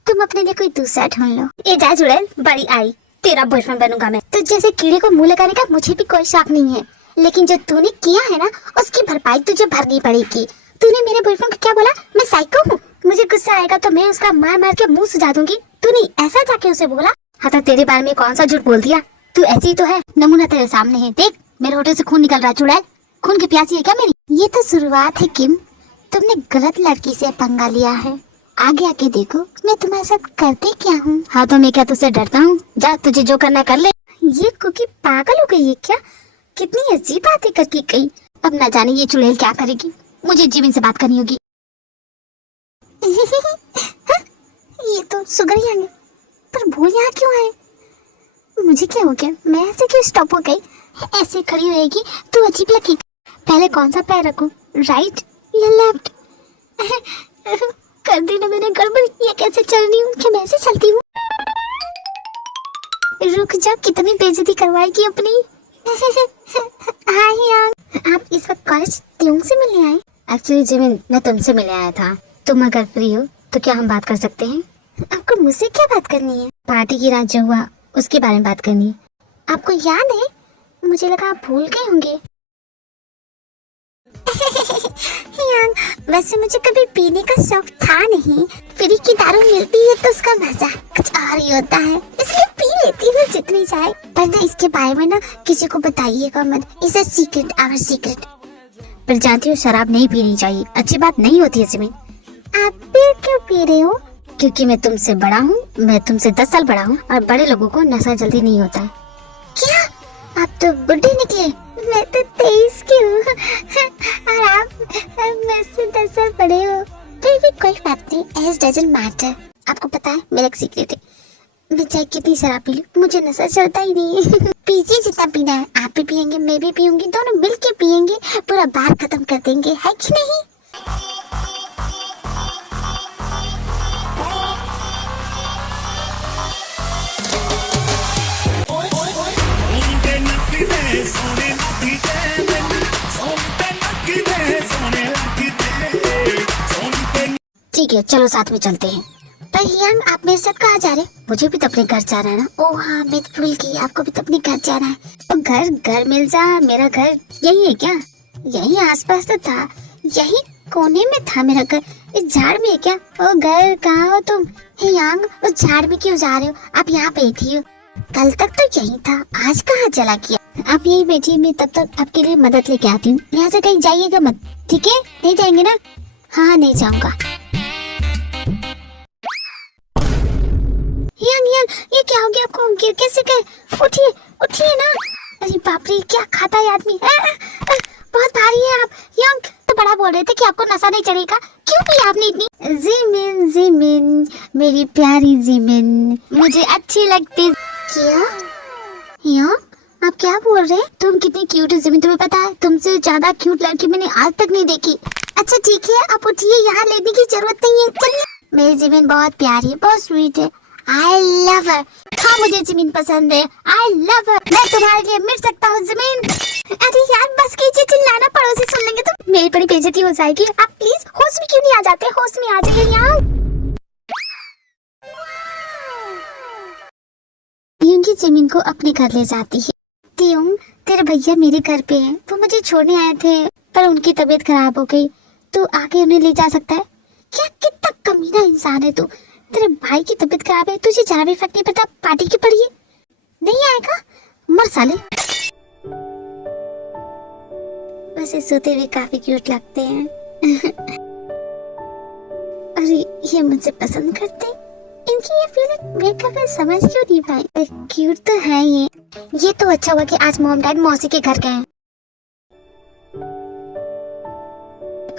तुम अपने लिए कोई दूसरा ढूंढ लो। ए जा चुड़ैल, बड़ी आई, तेरा बॉयफ्रेंड बनूंगा मैं। तो जैसे कीड़े को मुंह लगाने का मुझे भी कोई शौक नहीं है, लेकिन जो तूने किया है ना उसकी भरपाई तुझे भरनी पड़ेगी। तूने मेरे बॉयफ्रेंड को क्या बोला? मैं साइको हूँ? मुझे गुस्सा आएगा तो मैं उसका मार मार के मुंह सुझा दूंगी। तूने ऐसा जाके उसे बोला? हाँ तो तेरे बारे में कौन सा झूठ बोल दिया? तू ऐसी ही तो है, नमूना तेरे सामने है। देख मेरे होठे से खून निकल रहा है चुड़ैल, खून की प्यासी है क्या मेरी? ये तो शुरुआत है किम, तुमने गलत लड़की से पंगा लिया है। आगे आके देखो मैं तुम्हारे साथ करती क्या हूँ। हाँ तो मैं क्या तुझसे डरता हूँ? जा तुझे जो करना कर ले। ये कुकी पागल हो गई है क्या? कितनी अजीब बातें करके गई। अब ना जाने ये चुड़ैल क्या करेगी। मुझे जिमिन से बात करनी होगी। ये तो सुगर है, पर वो यहाँ क्यों है? मुझे क्या हो गया? मैं ऐसे क्यों स्टॉप हो गई? ऐसे खड़ी रहेगी तो अजीब लगेगी। पहले कौन सा पैर रखूं, राइट या लेफ्ट? कर दी ना मैंने गड़बड़। ये कैसे चल रही हूँ? क्या मैं ऐसे चलती हूँ? रुक जा, कितनी बेइज्जती करवाएगी अपनी। हाय यार, आप इस वक्त कॉलेज त्योंग से मिलने आए? एक्चुअली जिमिन मैं तुमसे मिलने आया था। तुम अगर फ्री हो तो क्या हम बात कर सकते हैं? आपको मुझसे क्या बात करनी है? पार्टी की रात जो हुआ उसके बारे में बात करनी है। आपको याद है? मुझे लगा आप भूल गए होंगे। यार, वैसे मुझे कभी पीने का शौक था नहीं। फ्री की दारू मिलती है तो उसका मजा कुछ और ही होता है, इसलिए पी लेती हूँ जितनी चाहे। पर ना इसके बारे में ना किसी को बताइएगा मत। It's a secret, our secret. पर जानती हो शराब नहीं पीनी चाहिए, अच्छी बात नहीं होती है जिमिन। आप भी क्यों पी रहे हो? क्योंकि मैं तुमसे बड़ा हूँ, मैं तुमसे 10 साल बड़ा हूँ और बड़े लोगों को नशा जल्दी नहीं होता है। क्या? आप तो बुढ़े निकले। मैं तो 23 की हूँ और आप मुझसे 10 साल बड़े हो। फिर भी कोई बात नहीं, एज डजंट मैटर। आपको पता है मेरा एक सीक्रेट है, मैं चाहे कितनी शराब पी लूं मुझे नशा चलता ही नहीं है। पीजिए जितना पीना है, आप भी पियेंगे मैं भी पीऊंगी, दोनों मिल के पियेंगे, पूरा बार खत्म कर देंगे, है कि नहीं? ठीक है चलो साथ में चलते हैं। पर यंग आप मेरे साथ कहाँ जा रहे? मुझे भी तो अपने घर जाना है ना। ओह हाँ मैं तो भूल गई, आपको भी तो अपने घर जाना है। तो घर मिल जा, मेरा घर यही है क्या? यही आसपास तो था, यही कोने में था मेरा घर। इस झाड़ में है क्या? ओ घर कहाँ हो तुम? हे यंग उस झाड़ में क्यों जा रहे हो? आप यहाँ बैठी हो, कल तक तो यही था, आज कहाँ चला गया? आप यही बैठिए, मैं तब तक आपके लिए मदद लेके आती हूँ। यहाँ से कहीं जाइएगा मत, ठीक है? नहीं जाएंगे ना? हाँ नहीं जाऊंगा। यंग ये क्या हो गया आपको? गिर कैसे गए? उठिए उठिए ना। अरे बाप रे क्या खाता है आदमी। बहुत भारी है आप। यंग तो बड़ा बोल रहे थे कि आपको नशा नहीं चढ़ेगा, क्यों पिया आपने इतनी? जिमिन जिमिन मेरी प्यारी जिमिन मुझे अच्छी लगती। क्या यंग आप क्या बोल रहे हैं? तुम कितनी क्यूट है जिमिन, तुम्हें पता है तुमसे ज्यादा क्यूट लड़की मैंने आज तक नहीं देखी। अच्छा ठीक है आप उठिए, यहाँ लेने की जरूरत नहीं है, चलिए। मेरी जिमिन बहुत प्यारी है, बहुत स्वीट है। I love her। हाँ मुझे जिमिन पसंद है। I love her। मैं तुम्हारे लिए मिट सकता हूँ जिमिन। अरे यार बस कीजिए, चिल्लाना पड़ोसी सुन लेंगे तो मेरी बड़ी बेइज्जती हो जाएगी। आप प्लीज होश में क्यों नहीं आ जाते? होश में आ जाइए यहाँ। यूंगी जिमिन को अपने घर ले जाती है। त्योंग तेरे भैया मेरे घर पे हैं, वो मुझे छोड़ने आए थे पर उनकी तबीयत खराब हो गई, तो आके उन्हें ले जा सकता है क्या? कितना कमीना इंसान है तू। तेरे भाई की तबीयत खराब है, तुझे जरा भी फर्क नहीं पड़ता, पार्टी की पड़ी है, नहीं आएगा? मर साले। वैसे सोते हुए काफी क्यूट लगते हैं। अरे ये मुझे पसंद करते, इनकी ये फीलिंग मैं कभी समझ क्यों नहीं पाई? क्यूट तो है ये तो अच्छा हुआ कि आज मॉम डैड मौसी के घर गए।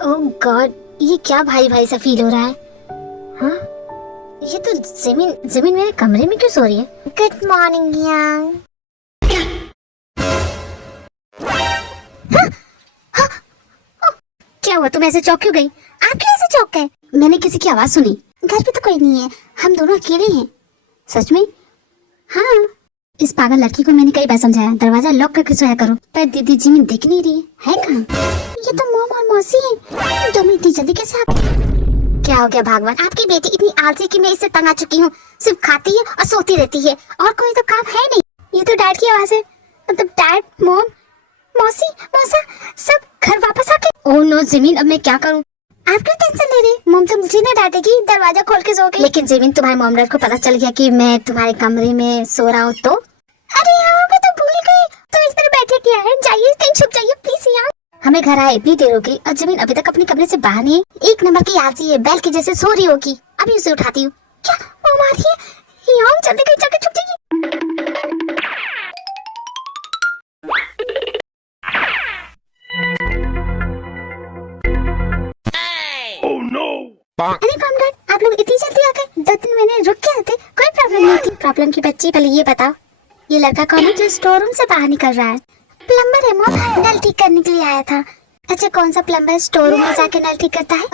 ओह गॉड ये क्या भाई भाई सा फील हो रहा है? हाँ ये तो जिमिन मेरे कमरे में क्यों सो रही है? Good morning young. क्या हुआ, तुम ऐसे चौंक क्यों गई? आप क्यों ऐसे चौंक गए? मैंने किसी की आवाज सुनी। घर पे तो कोई नहीं है, हम दोनों अकेले हैं। सच में? हाँ इस पागल लड़की को मैंने कई बार समझाया दरवाजा लॉक करके सोया करो, पर दीदी जिमिन दिख नहीं रही है कहाँ? ये तो मॉम और मौसी हैं। तुम इतनी जल्दी कैसे आ गए? क्या हो गया भगवान, आपकी बेटी इतनी आलसी कि मैं इससे तंग आ चुकी हूँ। सिर्फ खाती है और सोती रहती है और कोई तो काम है नहीं। ये तो डैड की आवाज है, मतलब डैड, मॉम, मौसी, मौसा सब घर वापस आ गए। ओह नो जिमिन, अब मैं क्या करूँ? आप क्यों टेंशन ले रही? मॉम तो मुझे ना डांटेगी, दरवाजा खोल के सो गई। लेकिन जिमिन, तुम्हारे मॉम डैड को पता चल गया कि मैं तुम्हारे कमरे में सो रहा हूँ तो? अरे हाँ, मैं तो भूल गई। तो इस तरह बैठे क्या है? जाइए कहीं छुप जाइए प्लीज। यहाँ हमें घर आए इतनी देर हो गई और जिमिन अभी तक अपने कमरे से बाहर नहीं है। एक नंबर की आलसी है, बैल की जैसे सो रही होगी। अभी उसे उठाती हूँ। क्या मॉम आ रही है? यहाँ जल्दी कहीं जाके छुप जाइए। अरे मॉम डैड, आप लोग इतनी जल्दी आ गए? 2-3 महीने रुक के आते, कोई प्रॉब्लम नहीं थी। प्रॉब्लम की बच्ची, पहले ये बताओ, ये लड़का कौन है जो स्टोर रूम से बाहर निकल रहा है? प्लम्बर है मॉम, नल ठीक करने के लिए आया था। अच्छा, कौन सा प्लम्बर स्टोर रूम में जाके नल ठीक करता है?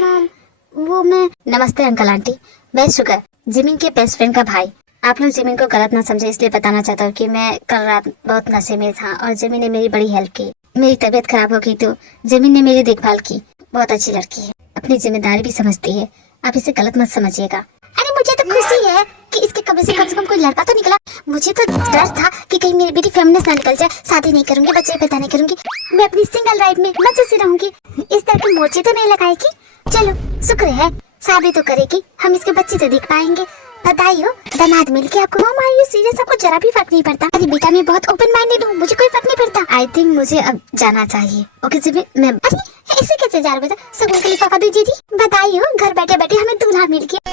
मॉम, वो मैं। नमस्ते अंकल आंटी, मैं शुगर, जिमिन के बेस्ट फ्रेंड का भाई। आप लोग जिमिन को गलत ना समझे, इसलिए बताना चाहता हूँ कि मैं कल रात बहुत नशे में था और जिमिन ने मेरी बड़ी हेल्प की। मेरी तबीयत खराब हो गई तो जिमिन ने मेरी देखभाल की। बहुत अच्छी लड़की है, अपनी जिम्मेदारी भी समझती है। आप इसे गलत मत समझिएगा। अरे मुझे तो खुशी है कि इसके कमरे से कम कोई लड़का तो निकला। मुझे तो डर था कि कहीं मेरी बेटी फेमिनिस्ट ना निकल जाए। शादी नहीं करूंगी, बच्चे पैदा नहीं करूंगी, मैं अपनी सिंगल लाइफ में मजे से रहूंगी। इस तरह के मोर्चे तो नहीं लगाएगी। चलो शुक्र है, शादी तो करेगी, हम इसके बच्चे तो देख पाएंगे। बधाई हो, दामाद मिल के आपको। Mom, are you serious? आपको जरा भी फर्क नहीं पड़ता? अरे बेटा, मैं बहुत ओपन माइंडेड हूँ, मुझे कोई फर्क नहीं पड़ता। आई थिंक मुझे अब जाना चाहिए। ओके जिमिन, मैं। अरे ऐसे कैसे जा रहे बेटा? सगुन के लिफाफा दीजिए जी। बधाई हो, घर बैठे बैठे हमें दूल्हा मिल गया।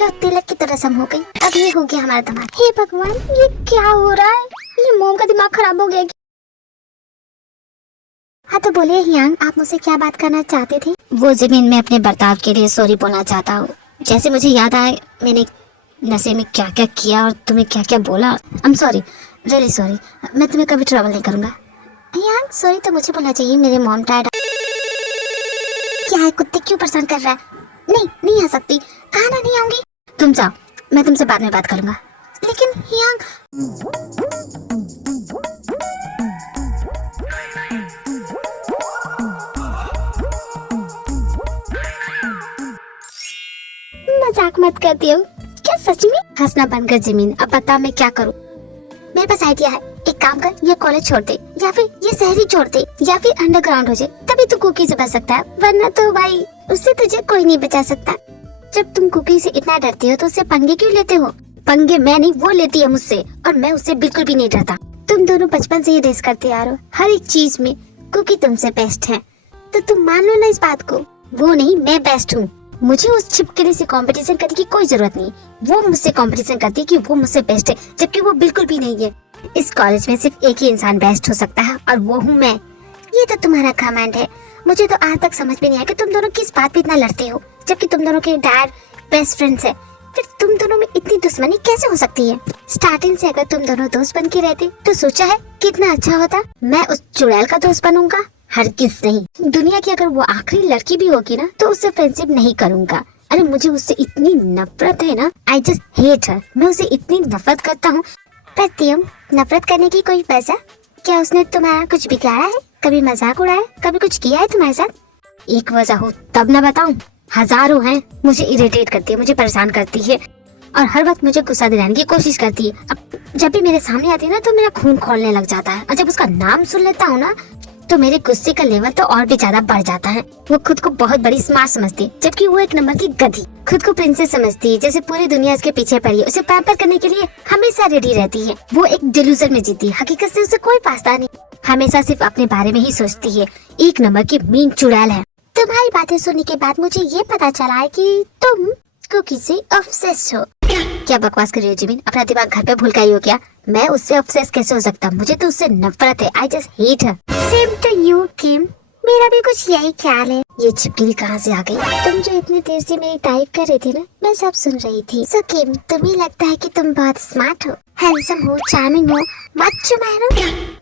लो, तिलक की तो रस्म हो गई, अब ये हो गया हमारा दामाद। हे भगवान, ये क्या हो रहा है? ये मॉम का दिमाग खराब हो गया। हाँ तो बोलिए हियांग, आप मुझसे क्या बात करना चाहते थे? वो जिमिन, मैं अपने बर्ताव के लिए सॉरी बोलना चाहता हूँ। जैसे मुझे याद आया, मैंने नशे में क्या क्या किया और तुम्हें क्या क्या बोला। I am sorry, really sorry. मैं तुम्हें कभी ट्रबल नहीं करूंगा। हियांग, सॉरी तो मुझे बोलना चाहिए, मेरे मॉम डैड। क्या है, कुत्ते क्यों परेशान कर रहा है? नहीं, नहीं आ सकती, कहा ना नहीं आऊंगी। तुम जाओ, मैं तुमसे बाद में बात करूंगा। लेकिन हियांग, मजाक मत करती हो क्या? सच में हंसना बंद कर जिमिन। अब बता मैं क्या करूं? मेरे पास आइडिया है, एक काम कर, ये कॉलेज छोड़ दे या फिर ये शहर ही छोड़ दे या फिर अंडरग्राउंड हो जाए, तभी तू कुकी से बच सकता है, वरना तो भाई उससे तुझे कोई नहीं बचा सकता। जब तुम कुकी से इतना डरते हो तो उससे पंगे क्यों लेते हो? पंगे मैं नहीं, वो लेती है मुझसे, और मैं उससे बिल्कुल भी नहीं डरता। तुम दोनों बचपन से ही रेस करते आ रहे हो, हर एक चीज में कुकी तुमसे बेस्ट है, तो तुम मान लो ना इस बात को। वो नहीं, मैं बेस्ट हूँ। मुझे उस छिपकली से कंपटीशन करने की कोई जरूरत नहीं। वो मुझसे कंपटीशन करती है कि वो मुझसे बेस्ट है, जबकि वो बिल्कुल भी नहीं है। इस कॉलेज में सिर्फ एक ही इंसान बेस्ट हो सकता है और वो हूँ मैं। ये तो तुम्हारा घमंड है। मुझे तो आज तक समझ में नहीं आया कि तुम दोनों किस बात पे इतना लड़ते हो, जबकि तुम दोनों के डैड बेस्ट फ्रेंड्स है। फिर तुम दोनों में इतनी दुश्मनी कैसे हो सकती है? स्टार्टिंग से अगर तुम दोनों दोस्त बन के रहते तो सोचा है कितना अच्छा होता। मैं उस चुड़ैल का दोस्त बनूंगा? हरगिज़ नहीं। दुनिया की अगर वो आखिरी लड़की भी होगी ना तो उससे फ्रेंडशिप नहीं करूंगा। अरे मुझे उससे इतनी नफरत है ना, आई जस्ट हेट हर। मैं उसे इतनी नफरत करता हूँ। पर तुम नफरत करने की कोई वजह? क्या उसने तुम्हारा कुछ बिगाड़ा है? कभी मजाक उड़ाया? कभी कुछ किया है तुम्हारे साथ? एक वजह हो तब ना बताऊं, हजारों हैं। मुझे इरिटेट करती है, मुझे परेशान करती है और हर वक्त मुझे गुस्सा दिलाने की कोशिश करती है। अब जब भी मेरे सामने आती है ना तो मेरा खून खौलने लग जाता है, और जब उसका नाम सुन लेता हूँ ना तो मेरे गुस्से का लेवल तो और भी ज्यादा बढ़ जाता है। वो खुद को बहुत बड़ी स्मार्ट समझती है, जबकि वो एक नंबर की गधी। खुद को प्रिंसेस समझती है, जैसे पूरी दुनिया इसके पीछे पड़ी है। उसे पैम्पर करने के लिए हमेशा रेडी रहती है। वो एक डिल्यूजन में जीती है, हकीकत से उसे कोई पास्ता नहीं। हमेशा सिर्फ अपने बारे में ही सोचती है। एक नंबर की मीन चुड़ैल है। तुम्हारी बातें सुनने के बाद मुझे ये पता चला है कि तुम कुकी से ऑब्सेस हो। क्या बकवास कर रही हो जिमिन? अपना दिमाग घर पे भूल गई हो क्या? मैं उससे ऑब्सेस कैसे हो सकता? मुझे तो उससे नफरत है। I just hate her. Same to you Kim, मेरा भी कुछ यही ख्याल है। ये छिपकली कहाँ से आ गई? तुम जो इतनी देर से मेरी तारीफ कर रही थी ना, मैं सब सुन रही थी। सो किम, तुम्हें लगता है कि तुम बहुत स्मार्ट हो? हैंडसम हो, चार्मिंग हो, माचो मैन हो,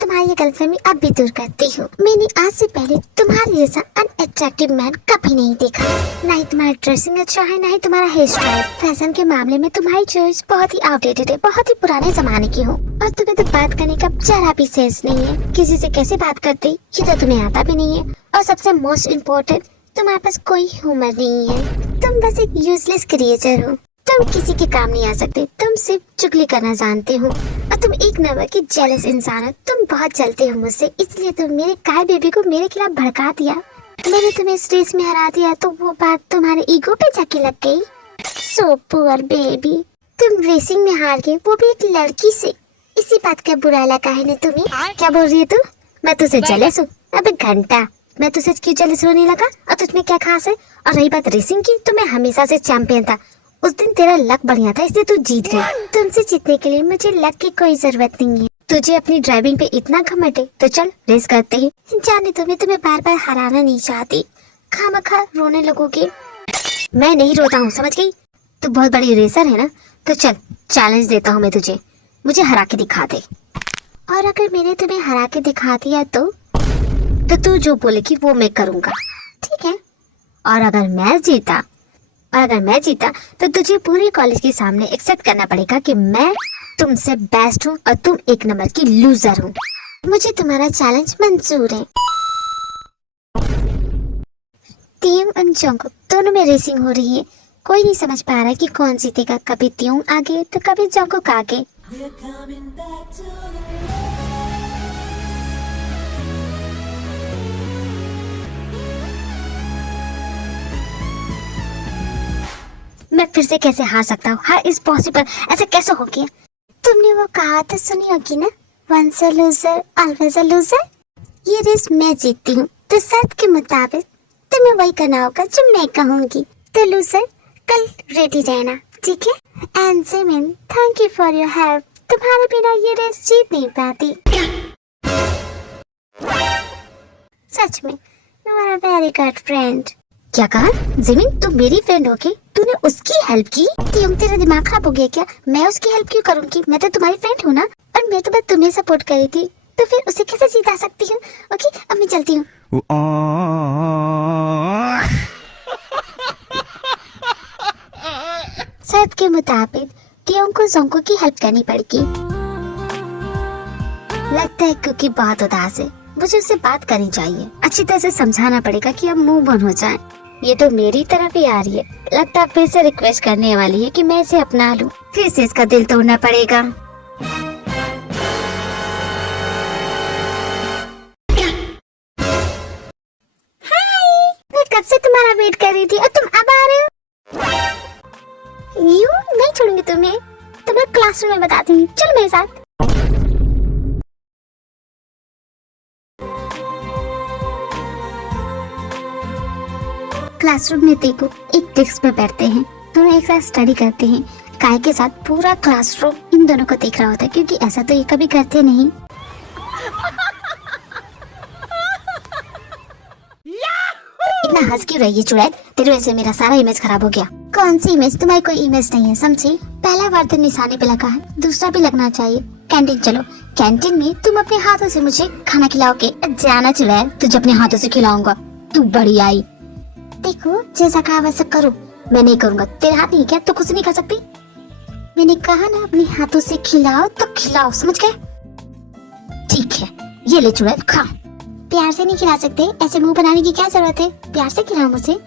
तुम्हारी गर्लफ्रेंड अब भी दूर करती हूँ। मैंने आज से पहले तुम्हारे जैसा अनअट्रैक्टिव मैन कभी नहीं देखा। ना ही तुम्हारा ड्रेसिंग अच्छा है, ना ही तुम्हारा हेयर स्टाइल। फैशन के मामले में तुम्हारी चॉइस बहुत ही आउटडेटेड है, बहुत ही पुराने जमाने की हो। और तुम्हें तो बात करने का जरा भी सेंस नहीं है। किसी से कैसे बात करते ये तो तुम्हें आता भी नहीं है। और सबसे मोस्ट इम्पोर्टेंट, तुम्हारे पास कोई ह्यूमर नहीं है। तुम बस एक यूजलेस क्रिएचर हो। तुम किसी के काम नहीं आ सकते। तुम सिर्फ चुगली करना जानते हो और तुम एक नंबर की जेलस इंसान हो। तुम बहुत जलते हो मुझसे, इसलिए तुम मेरे काय बेबी को मेरे खिलाफ भड़का दिया। मैंने तुम्हें इस रेस में हरा दिया तो वो बात तुम्हारे ईगो पे जाके लग गई। सो पुअर बेबी, तुम रेसिंग में हार गए, वो भी एक लड़की से। इसी बात का बुरा लगा है ना तुम्हें? क्या बोल रही है तू? मैं तुझसे जेलस हूँ? अबे घंटा, मैं तुझसे क्यों जेलस होने लगा? और तुझमें क्या खास है? और रही बात रेसिंग की, तो मैं हमेशा से चैंपियन था। उस दिन तेरा लक बढ़िया था, इसलिए तू जीत गई। तुमसे जीतने के लिए मुझे लक की कोई जरूरत नहीं है। तुझे अपनी ड्राइविंग पे इतना घमंड है तो चल रेस करते हैं। जाने तुम्हें बार बार हराना नहीं चाहती। खामखा रोने लगोगे। मैं नहीं रोता हूँ, समझ गई? तू बहुत बड़ी रेसर है ना, तो चल चैलेंज देता हूँ मैं तुझे, मुझे हरा के दिखा दे। और अगर मैंने तुम्हें हरा के दिखा दिया तो तू जो बोलेगी वो मैं करूँगा, ठीक है? और अगर मैं जीता तो तुझे पूरे कॉलेज के सामने एक्सेप्ट करना पड़ेगा कि मैं तुमसे बेस्ट हूँ और तुम एक नंबर की लूजर हो। मुझे तुम्हारा चैलेंज मंजूर है। त्योंग और जंगकुक दोनों में रेसिंग हो रही है। कोई नहीं समझ पा रहा कि कौन जीतेगा। कभी त्योंग आगे तो कभी जंगकुक आगे। We're coming back to मैं फिर से कैसे हार सकता हूँ? हार इज पॉसिबल, ऐसा कैसे हो गया? तुमने वो कहावत सुनी होगी ना, once a loser always a loser. ये रेस मैं जीतती हूँ तो शर्त के मुताबिक तुम्हें वही करना होगा जो मैं कहूँगी। तो लूजर कल रेडी रहना, ठीक है? And Jimin, thank you for your help. तुम्हारे बिना ये रेस जीत नहीं पाती। सच में you are a very good friend. क्या कहा? जिमिन तू मेरी फ्रेंड होके तूने उसकी हेल्प की? त्योंग तेरा दिमाग खराब हो गया क्या? मैं उसकी हेल्प क्यों करूंगी? मैं तो तुम्हारी फ्रेंड हूँ ना। और मैं तो बस तुम्हें सपोर्ट कर रही थी, तो फिर उसे कैसे जिता सकती हूँ? ओके, अब मैं चलती हूँ। शर्त के मुताबिक त्योंग को जोंको की हेल्प करनी पड़ेगी। लगता है क्योंकि बहुत उदास है, मुझे उससे बात करनी चाहिए। अच्छी तरह से समझाना पड़ेगा कि अब मूव ऑन हो जाए। ये तो मेरी तरफ ही आ रही है। लगता है फिर से रिक्वेस्ट करने वाली है कि मैं इसे अपना लूं। फिर से इसका दिल तोड़ना पड़ेगा। हाय, मैं कब से तुम्हारा वेट कर रही थी और तुम अब आ रहे हो? यूं नहीं छोड़ूंगी तुम्हें, तुम्हें क्लासरूम में बताती हूँ। चलो मेरे साथ। क्लासरूम में देखो, एक डेस्क पे बैठते हैं, दोनों एक साथ स्टडी करते हैं। काय के साथ पूरा क्लासरूम इन दोनों को देख रहा होता है, क्योंकि ऐसा तो ये कभी करते नहीं। इतना हंस क्यों रही है चुड़ैल? तेरे वजह से मेरा सारा इमेज खराब हो गया। कौन सी इमेज? तुम्हारी कोई इमेज नहीं है, समझी? पहला बार तो निशाने पे लगा है, दूसरा भी लगना चाहिए। कैंटीन चलो, कैंटीन में तुम अपने हाथों से मुझे खाना खिलाओगे। जाना चुड़ैल, तुझे अपने हाथों से खिलाऊंगा। तू बड़ी आई। देखो, जैसा कहा वैसा करो। मैं नहीं करूँगा। तेरे हाथ नहीं क्या? तो कुछ नहीं कर सकती। मैंने कहा ना अपने हाथों से खिलाओ तो खिलाओ, समझ गए? ठीक है, ये ले चुड़ैल, खा। प्यार से नहीं खिला सकते, ऐसे मुंह बनाने की क्या जरूरत है? प्यार से खिलाओ मुझे।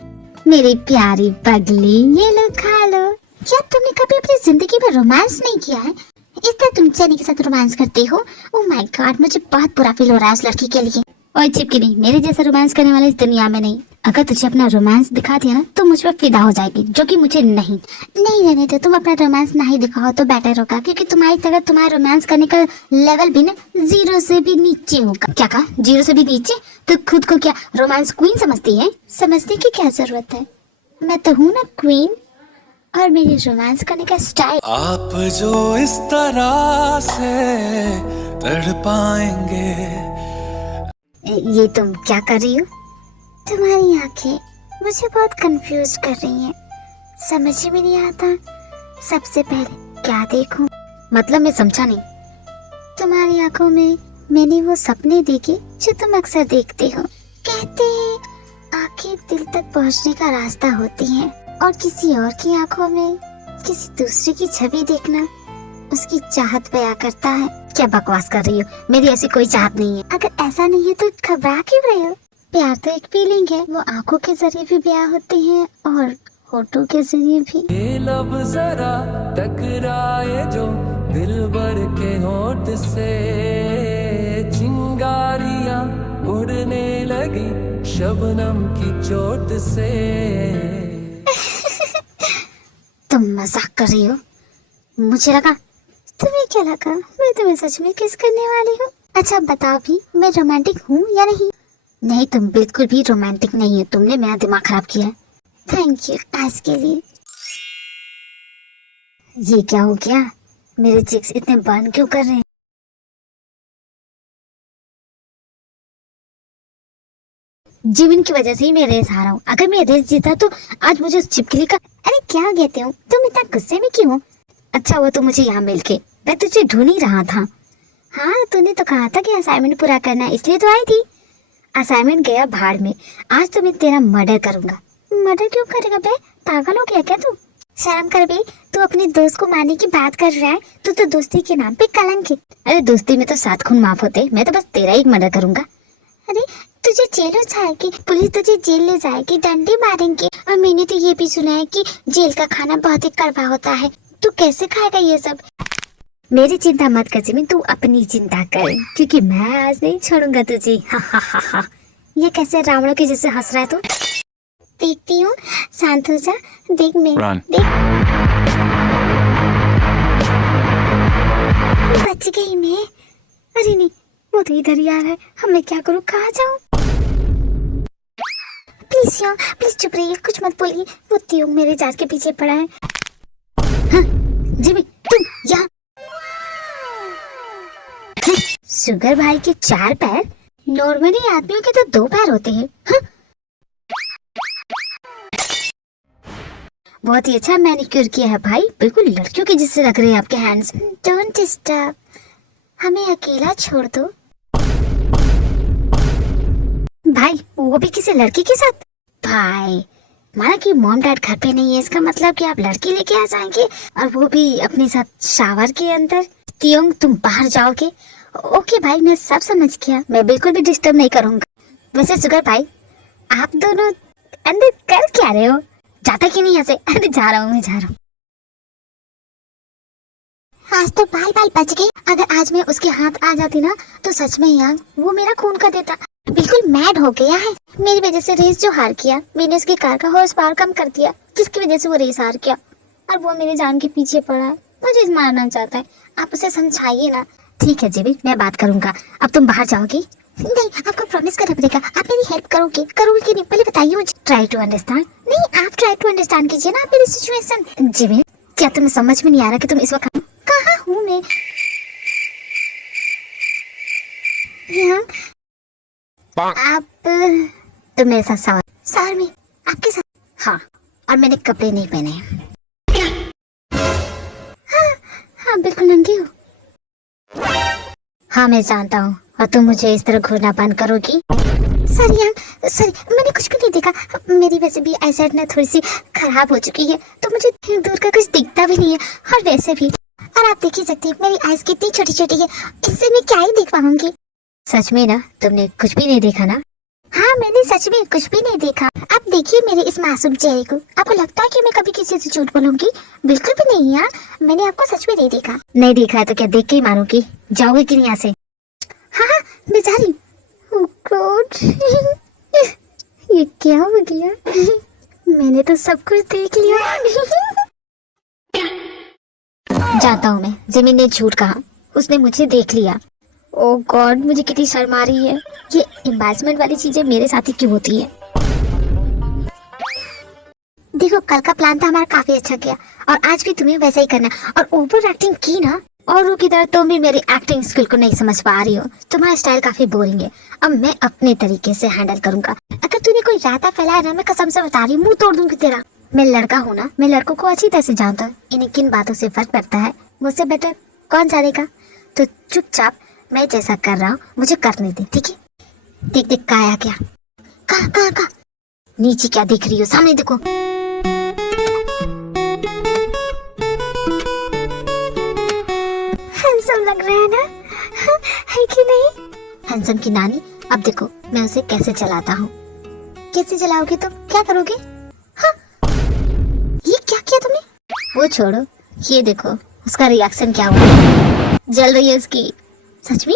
मेरी प्यारी पगली, ये लो खा लो। क्या तुमने कभी अपनी जिंदगी में रोमांस नहीं किया है? इसलिए तुम चैनी के साथ रोमांस करते हो? ओह माय गॉड, मुझे बहुत बुरा फील हो रहा है उस लड़की के लिए। ओए चिपकिनी, मेरे जैसा रोमांस करने वाला इस दुनिया में नहीं। अगर तुझे अपना रोमांस दिखा दिया ना तो मुझ पर फिदा हो जाएगी, जो कि मुझे नहीं रहने दो। तुम अपना रोमांस नहीं दिखाओ तो बेटर होगा, क्योंकि तुम्हारी तरह तुम्हारा रोमांस करने का लेवल भी ना 0 से भी नीचे होगा। क्या कहा? 0 से भी नीचे? तो खुद को क्या रोमांस क्वीन समझती है? समझने की क्या जरूरत है? मैं तो हूँ ना क्वीन, और मेरी रोमांस करने का स्टाइल। आप जो इस तरह से तड़पाएंगे। ये तुम क्या कर रही हो? तुम्हारी आंखें मुझे बहुत कंफ्यूज कर रही हैं। समझ में नहीं आता सबसे पहले क्या देखूं। मतलब मैं समझा नहीं। तुम्हारी आंखों में मैंने वो सपने देखे जो तुम अक्सर देखते हो। कहते हैं आंखें दिल तक पहुंचने का रास्ता होती हैं और किसी और की आंखों में किसी दूसरे की छवि देखना उसकी चाहत बयां करता है। क्या बकवास कर रही हो? मेरी ऐसी कोई चाहत नहीं है। अगर ऐसा नहीं है तो घबरा क्यों रहे हो? प्यार तो एक फीलिंग है, वो आंखों के जरिए भी बयां होती है और होठों के जरिए भी। ये लब जरा टकराए जो दिल भर के होठ से, चिंगारियां उड़ने लगी शबनम की चोट से। तुम मजाक कर रही हो? मुझे लगा। तुम्हें क्या लगा? मैं तुम्हें सच में किस करने वाली हूँ। अच्छा बताओ भी, मैं रोमांटिक हूँ या नहीं? नहीं, तुम बिल्कुल भी रोमांटिक नहीं है। तुमने मेरा दिमाग खराब किया है। थैंक यू आज के लिए। ये क्या हो गया? मेरे चिक्स इतने बर्न क्यों कर रहे हैं? जिमिन की वजह से ही मैं रेस हारा हूँ। अगर मैं रेस जीता तो आज मुझे उस चिपकली का। अरे क्या कहते हो तुम? इतना गुस्से में क्यों हो? अच्छा वो तो मुझे यहाँ मिल के, मैं तुझे ढूंढ ही रहा था। हाँ तूने तो कहा था कि असाइनमेंट पूरा करना है, इसलिए तो आई थी। असाइनमेंट गया भाड़ में। आज तो मैं तेरा मर्डर करूंगा। मर्डर क्यों करेगा बे? पागल हो गया क्या तू? शर्म कर बे, तू अपने दोस्त को मारने की बात कर रहा है। तू तो दोस्ती के नाम पे कलंक है। अरे दोस्ती में तो 7 खून माफ होते। मैं तो बस तेरा ही मर्डर करूंगा। अरे तुझे जेल हो जाएगी, पुलिस तुझे जेल ले जाएगी, डंडे मारेंगे। और मैंने तो ये भी सुना है कि जेल का खाना बहुत ही कड़वा होता है। तू कैसे खाएगा ये सब? मेरी चिंता मत कर जिमिन, तू अपनी चिंता कर, क्योंकि मैं आज नहीं छोड़ूंगा तुझे। हा हा हा हा। ये कैसे रावणों के जैसे हंस रहा है तू? देखती हूँ, शांत हो जा। देख मैं देख बच गई मैं। अरे नहीं, वो तो इधर ही आ रहा है। अब मैं क्या करूँ? कहाँ जाऊँ? प्लीज यार, प्लीज चुप रहिए, कुछ मत बोलिए। वो तियोंग मेरे जाज के पीछे पड़ा है। हाँ, जिमी तुम यहाँ। शुगर भाई के 4 पैर? नॉर्मली आदमियों के तो 2 पैर होते हैं। हाँ? बहुत ही अच्छा मैनिक्योर किया है भाई, बिल्कुल लड़कियों के जैसे लग रहे हैं आपके हैंड्स। डोंट डिस्टर्ब, हमें अकेला छोड़ दो। भाई वो भी किसी लड़की के साथ? भाई माना कि मॉम डैड घर पे नहीं है, इसका मतलब कि आप लड़की लेके आ जाएंगे, और वो भी अपने साथ शावर के अंदर। तियोंग तुम बाहर जाओगे? ओके भाई, मैं सब समझ गया, मैं बिल्कुल भी डिस्टर्ब नहीं करूंगा। वैसे शुगर भाई आप दोनों अंदर कर क्या रहे हो? जाता क्यों नहीं ऐसे? अरे जा रहा हूँ, मैं जा रहा हूँ। आज तो बाल बाल बच गई। अगर आज मैं उसके हाथ आ जाती ना तो सच में यार वो मेरा खून कर देता। बिल्कुल मैड हो गया है। मेरी वजह से रेस जो हार किया, मैंने उसकी कार का हॉर्स पावर कम कर दिया, जिसकी वजह से वो रेस हार गया। और वो मेरी जान के पीछे पड़ा है, मुझे मारना चाहता है। आप उसे समझाइए ना। ठीक है जीवी, मैं बात करूंगा। अब तुम बाहर जाओगी? नहीं, आपको प्रॉमिस करना पड़ेगा। आप मेरी हेल्प करोगे कि नहीं पहले बताइए मुझे। Try to understand. नहीं, आप ट्राई टू अंडरस्टैंड कीजिए ना मेरी सिचुएशन। जीवी क्या तुम्हें समझ में नहीं आ रहा कि तुम इस वक्त कहाँ हूँ मैं? आप तो मेरे साथ सवार में आपके साथ? हाँ, और मैंने कपड़े नहीं पहने हैं। हाँ बिल्कुल नंगी हूँ। हाँ मैं जानता हूँ, और तुम मुझे इस तरह घूरना बंद करोगी? सॉरी मैंने कुछ भी नहीं देखा। मेरी वैसे भी आईसाइट ना थोड़ी सी खराब हो चुकी है, तो मुझे दूर का कुछ दिखता भी नहीं है। और वैसे भी, और आप देख ही सकते हैं मेरी आईज कितनी छोटी छोटी है, इससे मैं क्या ही देख पाऊंगी। सच में ना, तुमने कुछ भी नहीं देखा ना? हाँ मैंने सच में कुछ भी नहीं देखा। आप देखिए मेरे इस मासूम चेहरे को। आपको लगता है कि मैं कभी किसी से झूठ बोलूंगी? बिल्कुल भी नहीं यार, मैंने आपको सच में नहीं देखा। नहीं देखा है तो क्या देख के ही मानोगी? जाओगे कि नहीं यहाँ से? हाँ मैं जा रही हूँ। oh God, ये क्या हो गया? मैंने तो सब कुछ देख लिया। जानता हूँ मैं, जिमिन ने झूठ कहा, उसने मुझे देख लिया। ओह गॉड, मुझे कितनी शर्म आ रही है। ये एम्बैरेसमेंट वाली चीजें मेरे साथ ही क्यों होती है? देखो कल का प्लान था हमारा काफी अच्छा किया, और आज भी तुम्हें वैसा ही करना। और ओवर एक्टिंग की ना, और की तरह तुम भी मेरी एक्टिंग स्किल को नहीं समझ पा रही हो। तुम्हारा स्टाइल काफी बोरिंग है, अब मैं अपने तरीके से हैंडल करूंगा। अगर तूने कोई रायता फैलाया ना, मैं कसम से बता रही हूँ, मुंह तोड़ दूंगी तेरा। मैं लड़का हूँ ना, मैं लड़कों को अच्छी तरह से जानता हूँ, इन्हें किन बातों से फर्क पड़ता है। मुझसे बेटर कौन जानेगा? तो चुपचाप मैं जैसा कर रहा हूँ मुझे करने दे, ठीक है? देख देख कहाँ आ गया। कहाँ कहाँ कहाँ? नीचे क्या देख रही हो? सामने देखो। हैंडसम लग रहा है ना? है कि नहीं? हैंडसम की नानी, अब देखो मैं उसे कैसे चलाता हूँ। कैसे चलाओगे तुम? क्या करोगे? हाँ, ये क्या किया तुमने? वो छोड़ो, ये देखो उसका रिएक्शन क्या हुआ। जल रही है उसकी। सच में?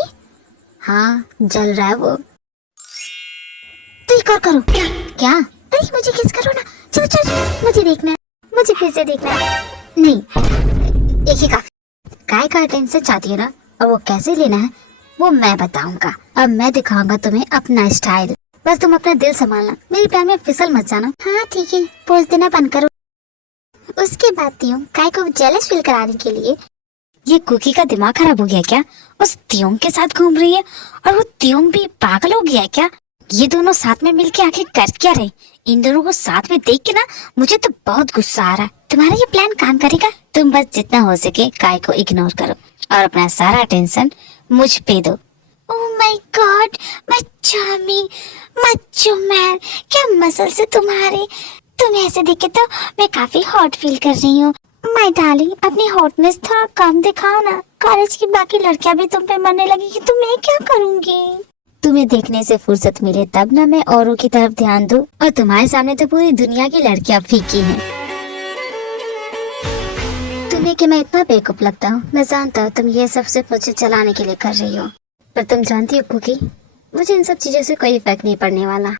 हाँ जल रहा है वो। तो एक और करो। क्या क्या? अरे मुझे किस करो ना। चलो चलो चलो, मुझे देखना है, मुझे फिर से देखना है। नहीं, एक ही काफी। काय का अटेंशन चाहती है ना, और वो कैसे लेना है वो मैं बताऊंगा। अब मैं दिखाऊंगा तुम्हें अपना स्टाइल। बस तुम अपना दिल संभालना, मेरी प्यार में फिसल मत जाना। हाँ ठीक है, पोज देना बंद करो। उसके बाद त्यों काय को जेलस फील कराने के लिए। ये कुकी का दिमाग खराब हो गया क्या? उस त्यों के साथ घूम रही है और वो त्यों भी पागल हो गया है क्या? ये दोनों साथ में मिलके आखिर कर क्या रहे? इन दोनों को साथ में देख के ना मुझे तो बहुत गुस्सा आ रहा है। तुम्हारा ये प्लान काम करेगा? तुम बस जितना हो सके काय को इग्नोर करो और अपना सारा टेंशन मुझ पे दो। Oh my God, my charming, macho man, क्या मसल्स है तुम्हारे। तुम ऐसे देखे तो मैं काफी हॉट फील कर रही हूँ। माय डार्लिंग, अपनी हॉटनेस थोड़ा कम दिखाओ ना। कॉलेज की बाकी लड़कियां भी तुम पे मरने लगेगी तो मैं क्या करूँगी? तुम्हें देखने से फुर्सत मिले तब ना मैं औरों की तरफ ध्यान दूं, और तुम्हारे सामने तो पूरी दुनिया की लड़कियां फीकी हैं। तुम्हें कि मैं इतना बेवकूफ लगता हूँ? मैं जानता हूँ तुम ये सब सिर्फ मुझे चलाने के लिए कर रही हो, पर तुम जानती हो कुकी, मुझे इन सब चीजों से कोई फर्क नहीं पड़ने वाला।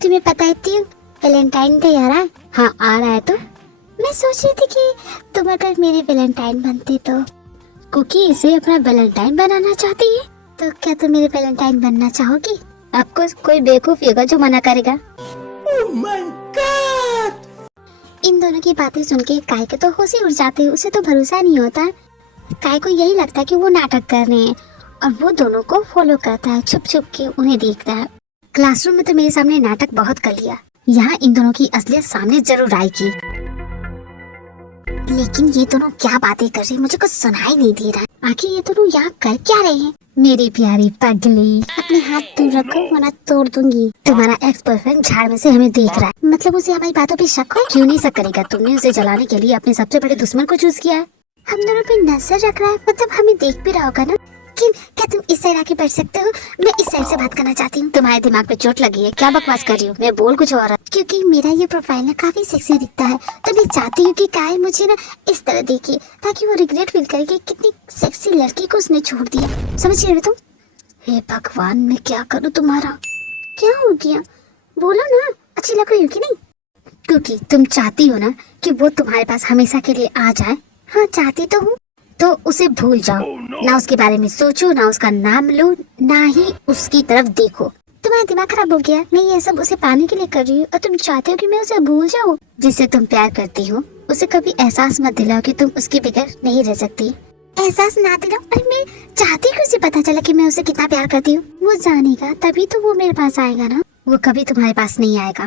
तुम्हें पता है त्यों वैलेंटाइन डे आ रहा है? हाँ आ रहा है। तो मैं सोच रही थी कि तुम अगर मेरी वैलेंटाइन बनती तो। कुकी इसे अपना वैलेंटाइन बनाना चाहती है, तो क्या तुम मेरे वैलेंटाइन बनना चाहोगी? आपको कोई बेवकूफ होगा जो मना करेगा। Oh my God! इन दोनों की बातें सुन के काय के तो होश ही उड़ जाते हैं। उसे तो भरोसा नहीं होता। काय को यही लगता है कि वो नाटक कर रहे हैं और वो दोनों को फॉलो करता है, छुप छुप के उन्हें देखता है। क्लासरूम में तो मेरे सामने नाटक बहुत कर लिया, यहाँ इन दोनों की असलियत सामने जरूर आएगी। लेकिन ये दोनों क्या बातें कर रहे हैं मुझे कुछ सुनाई नहीं दे रहा है। आखिर ये दोनों यहाँ कर क्या रहे हैं? मेरी प्यारी पगली, अपने हाथ दूर रखो वरना तोड़ दूंगी। तुम्हारा एक्स बॉयफ्रेंड झाड़ में से हमें देख रहा है, मतलब उसे हमारी बातों पे शक है। क्यों नहीं शक करेगा? तुमने उसे जलाने के लिए अपने सबसे बड़े दुश्मन को चूज किया है। हम दोनों पे नजर रख रहा है, मतलब हमें देख भी रहा होगा ना। क्या तुम इस साइड आके बैठ सकते हो? मैं इस साइड से बात करना चाहती हूँ। तुम्हारे दिमाग पे चोट लगी है क्या? बकवास कर रही हूँ मैं, बोल कुछ और। क्योंकि मेरा ये प्रोफाइल ना काफी सेक्सी दिखता है, तो मैं चाहती हूँ कि काय मुझे ना इस तरह देखे ताकि वो रिग्रेट फील करे कि कितनी सेक्सी लड़की को उसने छोड़ दिया। समझ रहे हो तुम? हे भगवान, मैं क्या करूँ? तुम्हारा क्या हो गया? बोलो ना, अच्छी लग रही हो कि नहीं? क्योंकि तुम चाहती हो ना कि वो तुम्हारे पास हमेशा के लिए आ जाए। हाँ चाहती तो हूँ, तो उसे भूल जाओ। ना उसके बारे में सोचो, ना उसका नाम लो, ना ही उसकी तरफ देखो। तुम्हारा दिमाग खराब हो गया? मैं ये सब उसे पाने के लिए कर रही हूँ और तुम चाहते हो कि मैं उसे भूल जाऊँ? जिससे तुम प्यार करती हो उसे कभी एहसास मत दिलाओ कि तुम उसके बगैर नहीं रह सकती। एहसास ना दिलाओ? अरे मैं चाहती हूँ कि उसे पता चले कि मैं उसे कितना प्यार करती हूँ। वो जानेगा तभी तो वो मेरे पास आएगा ना। वो कभी तुम्हारे पास नहीं आएगा।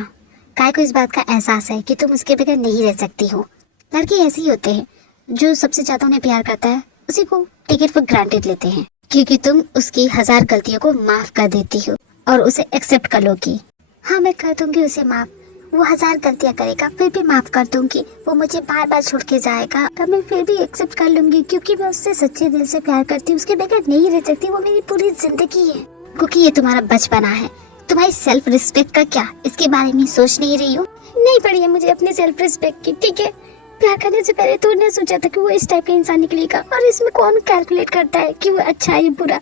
काय को इस बात का एहसास है कि तुम उसके बगैर नहीं रह सकती हो। लड़के ऐसे ही होते हैं, जो सबसे ज्यादा उन्हें प्यार करता है उसी को टेक फॉर ग्रांटेड लेते हैं, क्योंकि तुम उसकी 1000 गलतियों को माफ कर देती हो और उसे एक्सेप्ट कर लोगी। हाँ मैं कर दूंगी उसे माफ। वो 1000 गलतियां करेगा फिर भी माफ कर दूंगी। वो मुझे बार बार छोड़ के जाएगा तब मैं फिर भी एक्सेप्ट कर लूंगी, क्योंकि मैं उससे सच्चे दिल से प्यार करती हूँ। उसके बगैर नहीं रह सकती। वो मेरी पूरी जिंदगी है। क्योंकि ये तुम्हारा बचपना है। तुम्हारी सेल्फ रिस्पेक्ट का क्या, इसके बारे में सोच नहीं रही हो? नहीं पड़ी है मुझे अपनी सेल्फ रिस्पेक्ट की, ठीक है? प्यार करने से पहले तो ने सोचा था कि वो इस टाइप का इंसान निकलेगा, और इसमें कौन कैलकुलेट करता है कि वो अच्छा है बुरा।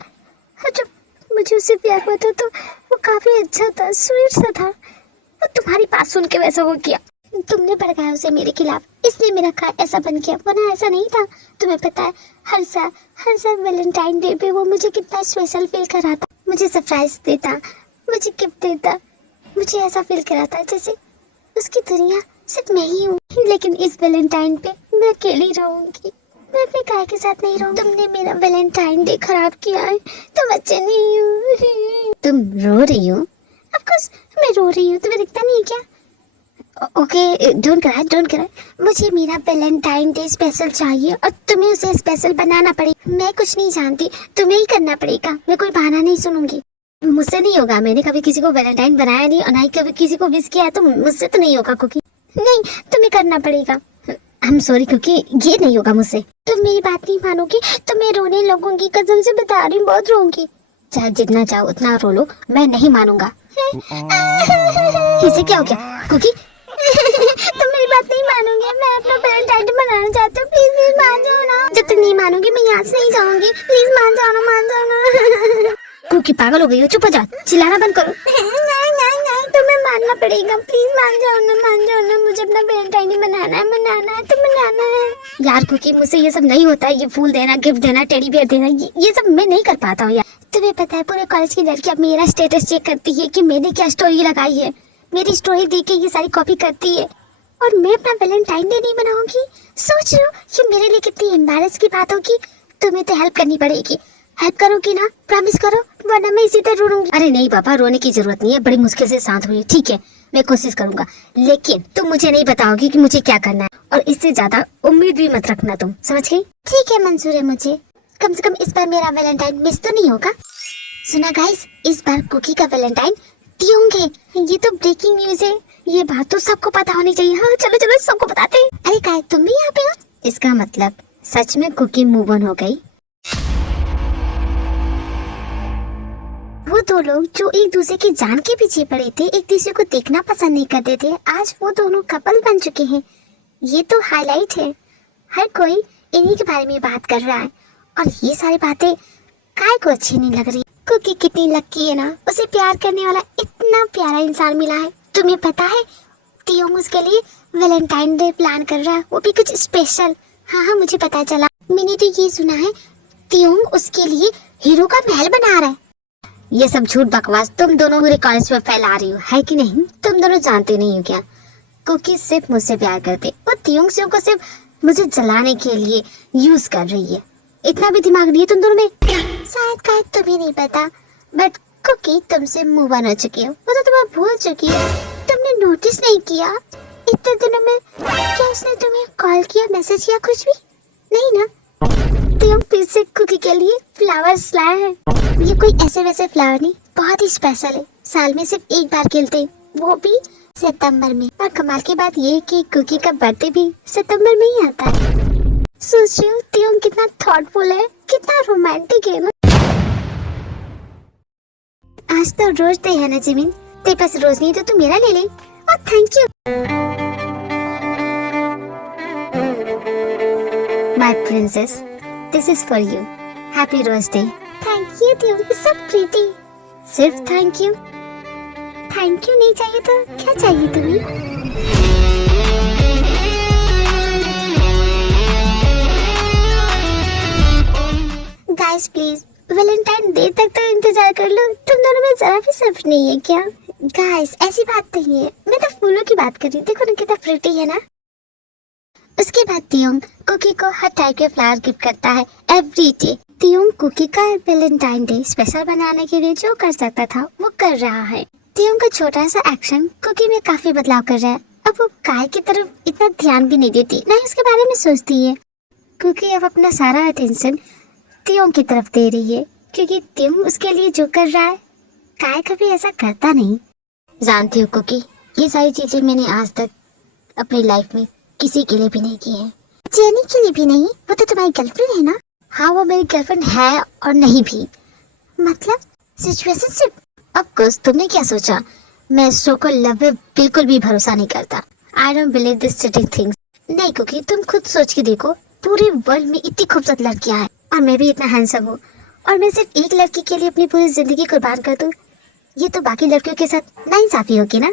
हाँ, जब मुझे उससे प्यार हुआ था तो वो काफी अच्छा था, स्वीट सा था। और तुम्हारी बात सुन के वैसा हो गया। तुमने भड़काया उसे मेरे खिलाफ, इसलिए मेरा खा ऐसा बन गया, वरना ऐसा नहीं था। तुम्हें पता है हर साल वैलेंटाइन डे पे वो मुझे कितना स्पेशल फील कराता, मुझे सरप्राइज देता, मुझे गिफ्ट देता। मुझे ऐसा फील कराता जैसे उसकी दुनिया सिर्फ मैं ही हूँ। लेकिन इस वैलेंटाइन पे मैं अकेली रहूंगी, मैं अपने काय के साथ नहीं रहूंगी। तुमने मेरा वैलेंटाइन डे खराब किया है, तुम अच्छे नहीं हो। तुम रो रही हो? ऑफ कोर्स मैं रो रही हूँ, तुम्हें दिखता नहीं है क्या? Okay, don't cry. मुझे मेरा वैलेंटाइन डे स्पेशल चाहिए और तुम्हें उसे स्पेशल बनाना पड़ेगा। मैं कुछ नहीं जानती, तुम्हें ही करना पड़ेगा। मैं कोई बहाना नहीं सुनूंगी। मुझसे नहीं होगा, मैंने कभी किसी को वैलेंटाइन बनाया नहीं और ना ही कभी किसी को विश किया, तो मुझसे तो नहीं होगा कुकी। नहीं, तुम्हें करना पड़ेगा। आई एम सॉरी कुकी, ये नहीं होगा मुझसे। तुम मेरी बात नहीं मानोगी तो मैं रोने लगूंगी, कसम से बता रही हूँ, बहुत रोऊंगी। चाहे जितना चाहो उतना रो लो, मैं नहीं मानूंगा। इसे क्या हो गया कुकी? तुम मेरी बात नहीं मानोगे, मैं अपना वैलेंटाइन डे मनाना चाहती हूँ, प्लीज मान जाओ ना। जब तक नहीं मानोगी मैं यहाँ से नहीं जाऊंगी, प्लीज मान जाओ ना। कुकी पागल हो गई हो, चुप हो जा, चिल्लाना बंद करो। नहीं, तुम्हें मानना पड़ेगा, प्लीज मान जाओ ना, मुझे अपना वैलेंटाइन डे मनाना है। यार कुकी, मुझसे ये सब नहीं होता है, ये फूल देना, गिफ्ट देना, टेडी बियर देना, ये सब मैं नहीं कर पाता हूँ यार। तुम्हें पता है पूरे कॉलेज की लड़कियां मेरा स्टेटस चेक करती है कि मैंने क्या स्टोरी लगाई है। मेरी स्टोरी देख के ये सारी कॉपी करती है और मैं अपना वैलेंटाइन डे नहीं बनाऊंगी। सोच रहे हो ये मेरे लिए कितनी एम्बैरेस की बात होगी। तुम्हें तो हेल्प करनी पड़ेगी। हेल्प करोगी ना? प्रॉमिस करो, वरना मैं इसी तरह रोऊंगी। अरे नहीं पापा, रोने की जरूरत नहीं है, बड़ी मुश्किल से शांत हुई। ठीक है, मैं कोशिश करूंगा, लेकिन तुम मुझे नहीं बताओगी कि मुझे क्या करना है, और इससे ज्यादा उम्मीद भी मत रखना, तुम समझ गई? ठीक है, मंजूर है मुझे। कम से कम इस बार मेरा वैलेंटाइन मिस तो नहीं होगा। सुना गाइस, इस बार कुकी का वैलेंटाइन होंगे। ये तो ब्रेकिंग न्यूज है, ये बात तो सबको पता होनी चाहिए। हाँ चलो सबको बताते हैं। अरे काय, तुम भी यहाँ पे हो? इसका मतलब सच में कुकी मूव ऑन हो गई। वो दो लोग जो एक दूसरे की जान के पीछे पड़े थे, एक दूसरे को देखना पसंद नहीं करते थे, आज वो दोनों कपल बन चुके हैं। ये तो हाईलाइट है, हर कोई इन्हीं के बारे में बात कर रहा है और ये सारी बातें काय को अच्छी नहीं लग रही। कुकी कितनी लकी है ना, उसे प्यार करने वाला इतना प्यारा इंसान मिला है। तुम्हें पता है तियोंग उसके लिए वैलेंटाइन डे प्लान कर रहा है, वो भी कुछ स्पेशल। हाँ मुझे पता चला। मैंने तो ये सुना है तियोंग उसके लिए हीरो का महल बना रहा है। ये सब झूठ बकवास तुम दोनों पूरे कॉलेज में फैला रही हो, है कि नहीं? तुम दोनों जानते नहीं हो क्या, कुकी सिर्फ मुझसे प्यार करते और तियोंग से को सिर्फ मुझे जलाने के लिए यूज कर रही है। इतना भी दिमाग नहीं है तुम दोनों में। शायद तुम्हें नहीं पता, बट कुकी तुमसे मूव ऑन हो चुकी हो, वो तो तुम्हें भूल चुकी है। तुमने नोटिस नहीं किया इतने दिनों में? क्या उसने तुम्हें कॉल किया, मैसेज किया, कुछ भी नहीं ना? तियोंग फिर से कुकी के लिए फ्लावर्स लाया है। ये कोई ऐसे वैसे फ्लावर नहीं, बहुत ही स्पेशल है। साल में सिर्फ एक बार खिलते, वो भी सितंबर में। और कमाल की बात ये है कि कुकी का बर्थडे भी सितंबर में ही आता है। सोच रही हूँ तियोंग कितना थॉटफुल है, कितना रोमांटिक है ना। आज तो रोज डे है ना जिमिन, तेरे पास रोज नहीं तो तू मेरा ले ले। और thank you my princess, this is for you, happy rose day. Thank you Taeyong, so pretty. सिर्फ थैंक यू नहीं चाहिए तो क्या चाहिए तुम्हें? गाइस प्लीज वैलेंटाइन डे तक तो इंतजार कर लो, तुम दोनों में जरा भी सब्र नहीं है क्या? गाइस ऐसी बात नहीं है, मैं तो फूलों की बात कर रही हूँ, देखो ना कितना प्रिटी है ना। उसके बाद तियोंग कुकी को हर टाइप के फ्लावर गिफ्ट करता है एवरी डे। तियोंग कुकी का वैलेंटाइन डे स्पेशल बनाने के लिए जो कर सकता था वो कर रहा है। तियोंग का छोटा सा एक्शन कुकी में काफी बदलाव कर रहा है। अब वो काय की तरफ इतना ध्यान भी नहीं देती, ना ही उसके बारे में सोचती है। कुकी अब अपना सारा अटेंशन तियोंग की तरफ दे रही है, क्योंकि तियोंग उसके लिए जो कर रहा है काय कभी ऐसा करता नहीं। जानती हो कुकी, ये सारी चीजें मैंने आज तक अपनी लाइफ में किसी के लिए भी नहीं की है। जेनी के लिए भी नहीं? वो तो तुम्हारी गर्लफ्रेंड है ना? हाँ वो मेरी गर्लफ्रेंड है और नहीं भी, मतलब सिचुएशनशिप। ऑफ कोर्स, तुमने क्या सोचा मैं सो को लव में बिल्कुल भी भरोसा नहीं करता। I don't believe this city things. नहीं कुकी, तुम खुद सोच के देखो, पूरे वर्ल्ड में इतनी खूबसूरत लड़कियां हैं और मैं भी इतना हैंडसम हूँ, और मैं सिर्फ एक लड़की के लिए अपनी पूरी जिंदगी कुर्बान कर दूँ, ये तो बाकी लड़कियों के साथ नाइंसाफी होगी ना।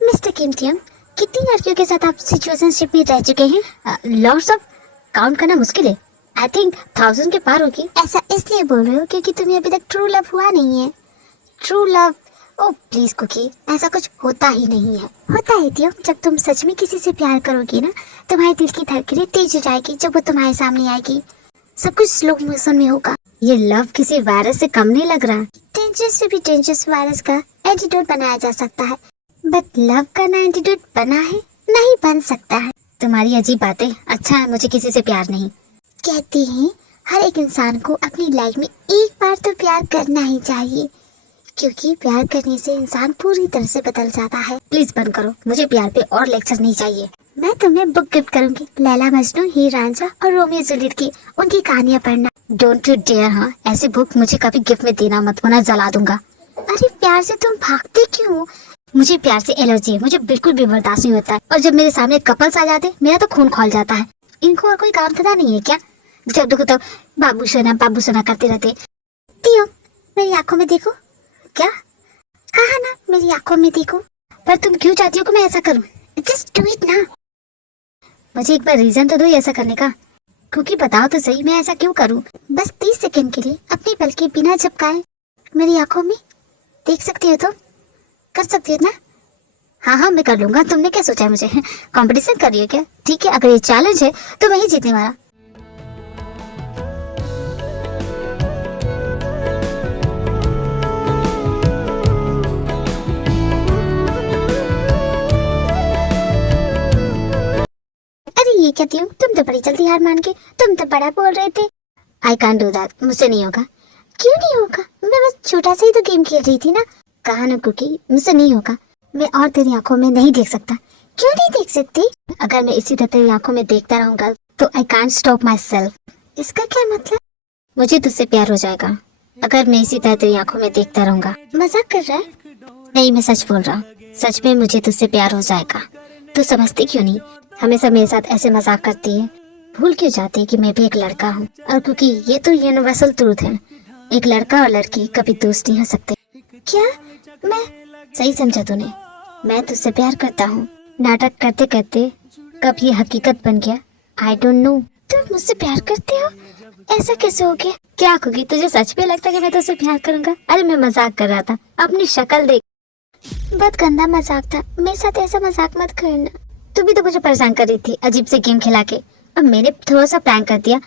मिस्टर किम तियोंग, कितनी लड़कियों के साथ आप सिचुएशनशिप में रह चुके हैं? लॉट्स ऑफ, काउंट करना मुश्किल है। आई थिंक 1000 के पार होगी। ऐसा इसलिए बोल रहे हो क्योंकि तुम्हें अभी तक ट्रू लव हुआ नहीं है। True love? Oh please Cookie, ऐसा कुछ होता ही नहीं है। होता है तियोंग, जब तुम सच में किसी से प्यार करोगी ना, तुम्हारे दिल की धड़कनें तेज हो जाएगी जब वो तुम्हारे सामने आएगी, सब कुछ स्लो मोशन में होगा। ये लव किसी वायरस से कम नहीं लग रहा। डेंजरस से भी डेंजरस वायरस का एंटीडोट बनाया जा सकता है। बट लव का ना एंटीट्यूड बना है, नहीं बन सकता है। तुम्हारी अजीब बातें। अच्छा है, मुझे किसी से प्यार नहीं। कहते हैं हर एक इंसान को अपनी लाइफ में एक बार तो प्यार करना ही चाहिए, क्योंकि प्यार करने से इंसान पूरी तरह से बदल जाता है। प्लीज बंद करो, मुझे प्यार पे और लेक्चर नहीं चाहिए। मैं तुम्हें बुक गिफ्ट करूंगी, लैला मजनू, हीर रांझा और रोमियो जूलियट की, उनकी कहानियां पढ़ना। Don't you dare. हाँ, ऐसी बुक मुझे कभी गिफ्ट में देना मत, वरना जला दूंगा। अरे प्यार से तुम भागते क्यों? मुझे प्यार से एलर्जी है, मुझे बिल्कुल भी बर्दाश्त नहीं होता है। और जब मेरे सामने कपल्स आ जाते मेरा तो खून खौल जाता है। इनको और कोई काम धंधा नहीं है क्या? जब देखो तो बाबू सोना करते रहते। तियो, मेरी आंखों में देखो। क्या कहा ना, मेरी आंखों में देखो। पर तुम क्यों चाहती हो कि मैं ऐसा करूं? जस्ट डू इट ना। मुझे एक बार रीजन तो दो ऐसा करने का, क्योंकि बताओ तो सही मैं ऐसा क्यों करूं? बस 30 सेकंड के लिए अपनी पलकें बिना झपकाए मेरी आंखों में देख सकती हो तो? कर सकती हो ना? हाँ हाँ, मैं कर लूंगा। तुमने क्या सोचा है मुझे कंपटीशन कर रही हो क्या? ठीक है, अगर ये चैलेंज है तो मैं ही जीतने वाला। अरे ये क्या थी? तुम तो बड़ी जल्दी हार मान के, तुम तो बड़ा बोल रहे थे। आई कांट डू दैट, मुझसे नहीं होगा। क्यों नहीं होगा? मैं बस छोटा सा ही तो गेम खेल रही थी ना। कहा ना कुकी, मुझसे नहीं होगा। मैं और तेरी आंखों में नहीं देख सकता। क्यों नहीं देख सकती? अगर मैं इसी तरह तेरी आंखों में देखता रहूंगा तो I can't stop my self. इसका क्या मतलब? मुझे तुझसे प्यार हो जाएगा अगर मैं इसी तरह तेरी आंखों में देखता रहूंगा। मजाक कर रहा है? नहीं, मैं सच बोल रहा हूँ। सच में मुझे तुझसे प्यार हो जाएगा। तू समझती क्यों नहीं? हमेशा मेरे साथ ऐसे मजाक करती है। भूल क्यों जाती है कि मैं भी एक लड़का हूँ? और क्योंकि ये तो यूनिवर्सल ट्रूथ है, एक लड़का और लड़की कभी दोस्त नहीं हो सकते। क्या? मैं सही समझा तूने? मैं तुझसे प्यार करता हूँ। नाटक करते करते कब ये हकीकत बन गया? I don't know. तुम मुझसे प्यार करते हो? ऐसा कैसे हो गया? क्या कुकी, तुझे सच में लगता है कि मैं तुझसे प्यार करूंगा? अरे मैं मजाक कर रहा था, अपनी शक्ल देख। बहुत गंदा मजाक था, मेरे साथ ऐसा मजाक मत करना। तू भी तो मुझे परेशान कर रही थी अजीब से गेम खिला के, अब मैंने थोड़ा सा प्रैंक कर दिया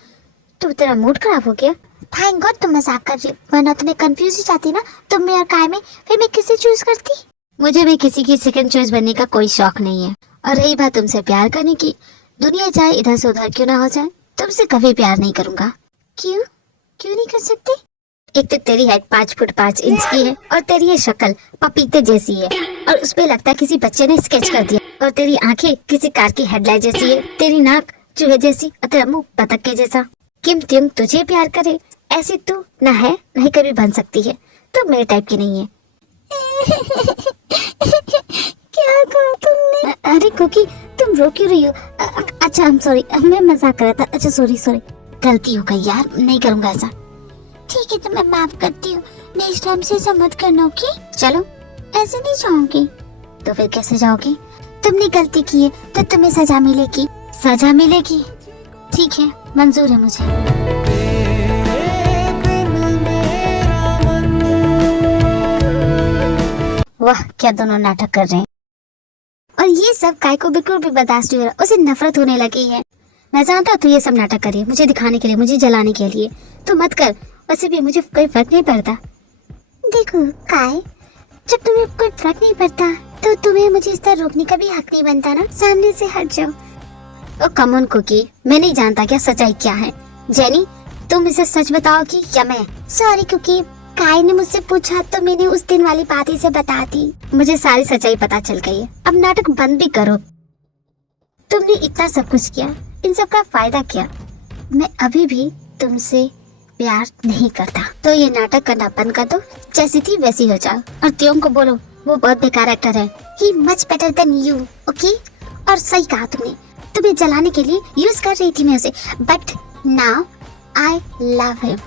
तो तेरा मूड खराब हो गया। थैंक गॉड तुम मजाक कर रही हो, वरना तुम्हें कंफ्यूज हो जाती ना तुम में और काय में। फिर मैं किसे चूज करती? मुझे भी किसी की सेकंड चॉइस बनने का कोई शौक नहीं है। और रही बात तुमसे प्यार करने की, दुनिया चाहे इधर से उधर क्यों ना हो जाए, तुमसे कभी प्यार नहीं करूंगा। क्यों? क्यों नहीं कर सकते? एक तो तेरी हाइट 5 फुट 5 इंच की है और तेरी ये शक्ल पपीते जैसी है और उस पे लगता है किसी बच्चे ने स्केच कर दिया। और तेरी आंखें किसी कार की हेडलाइट जैसी है, तेरी नाक चूहे जैसी और तेरा मुंह बतख के जैसा। किम त्युंग तुझे प्यार करे ऐसी तू न है, नहीं कभी बन सकती है। तो मेरे टाइप की नहीं है। क्या कहा तुमने? अरे कुकी, तुम रो क्यों रही हो? अच्छा आई एम सॉरी, मैं मजाक कर रहा था। अच्छा सॉरी, गलती हो गई यार, नहीं करूंगा ऐसा। ठीक है तो मैं माफ करती हूँ, नेक्स्ट टाइम से ऐसा मत करना। ओके चलो। ऐसे नहीं जाओगी तो फिर कैसे जाओगी? तुमने गलती की है तो तुम्हें सजा मिलेगी। सजा मिलेगी? ठीक है, मंजूर है मुझे। वाह, क्या दोनों नाटक कर रहे हैं। और ये सब काय को बिल्कुल भी बर्दाश्त नहीं हो रहा, उसे नफरत होने लगी है। मैं जानता हूँ तू ये सब नाटक करी, मुझे दिखाने के लिए, मुझे जलाने के लिए। तो मत कर, वैसे भी मुझे कोई फर्क नहीं पड़ता। देखो काय, जब तुम्हें कोई फर्क नहीं पड़ता तो तुम्हें मुझे इस तरह रोकने का भी हक नहीं बनता ना। सामने से हट जाओ। ओ कम ऑन कुकी, मैं नहीं जानता क्या सच्चाई क्या है। जेनी, तुम इसे सच बताओगी या मैं? सॉरी कुकी, काय ने मुझसे पूछा तो मैंने उस दिन वाली बात इसे बता दी। मुझे सारी सच्चाई पता चल गई है, अब नाटक बंद भी करो। तुमने इतना सब कुछ किया, इन सब का फायदा क्या? मैं अभी भी तुमसे प्यार नहीं करता, तो ये नाटक करना बंद कर दो, जैसी थी वैसी हो जाओ। और त्योंग को बोलो वो बहुत बेकार एक्टर है, he much better than you. Okay? और सही कहा तुमने, तुम्हें जलाने के लिए यूज कर रही थी मैं उसे, but now I love him.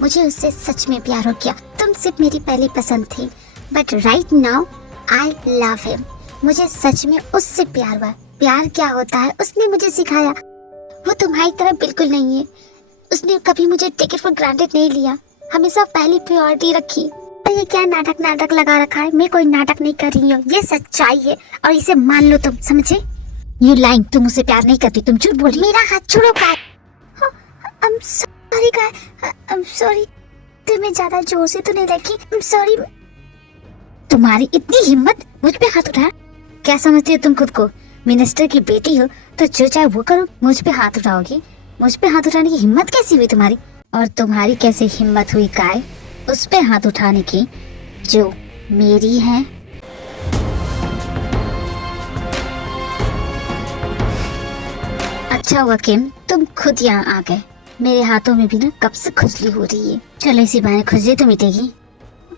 मुझे उससे सच में प्यार हो गया। तुम सिर्फ मेरी पहली पसंद थी, but right now I love him. मुझे सच में उससे प्यार हुआ। प्यार क्या होता है उसने मुझे सिखाया। वो तुम्हारी तरह बिल्कुल नहीं है, उसने कभी मुझे टेक इट फॉर ग्रांटेड नहीं लिया, हमेशा पहली प्रायोरिटी रखी। ये क्या नाटक लगा रखा है? मैं कोई नाटक नहीं कर रही हूँ, ये सच्चाई है और इसे मान लो तुम, समझे? यू लाइंग, तुम मुझसे प्यार नहीं करती, तुम झूठ बोल रही। मेरा हाथ छोड़ो काय। आई एम सॉरी काय, आई एम सॉरी। तुम्हें ज्यादा जोर से तो नहीं लगी, आई एम सॉरी। तुम्हारी इतनी हिम्मत, मुझ पे हाथ उठाया? क्या समझती हो तुम खुद को? मिनिस्टर की बेटी हो तो जो चाहे वो करो, मुझ पे हाथ उठाओगी? मुझ पे हाथ उठाने की हिम्मत कैसी हुई तुम्हारी? और तुम्हारी कैसे हिम्मत हुई काय उस पे हाथ उठाने की जो मेरी है? अच्छा हुआ किम तुम खुद यहाँ आ गए। मेरे हाथों में भी ना कब से खुजली हो रही है। चलो इसी बहाने खुजली तो मिटेगी।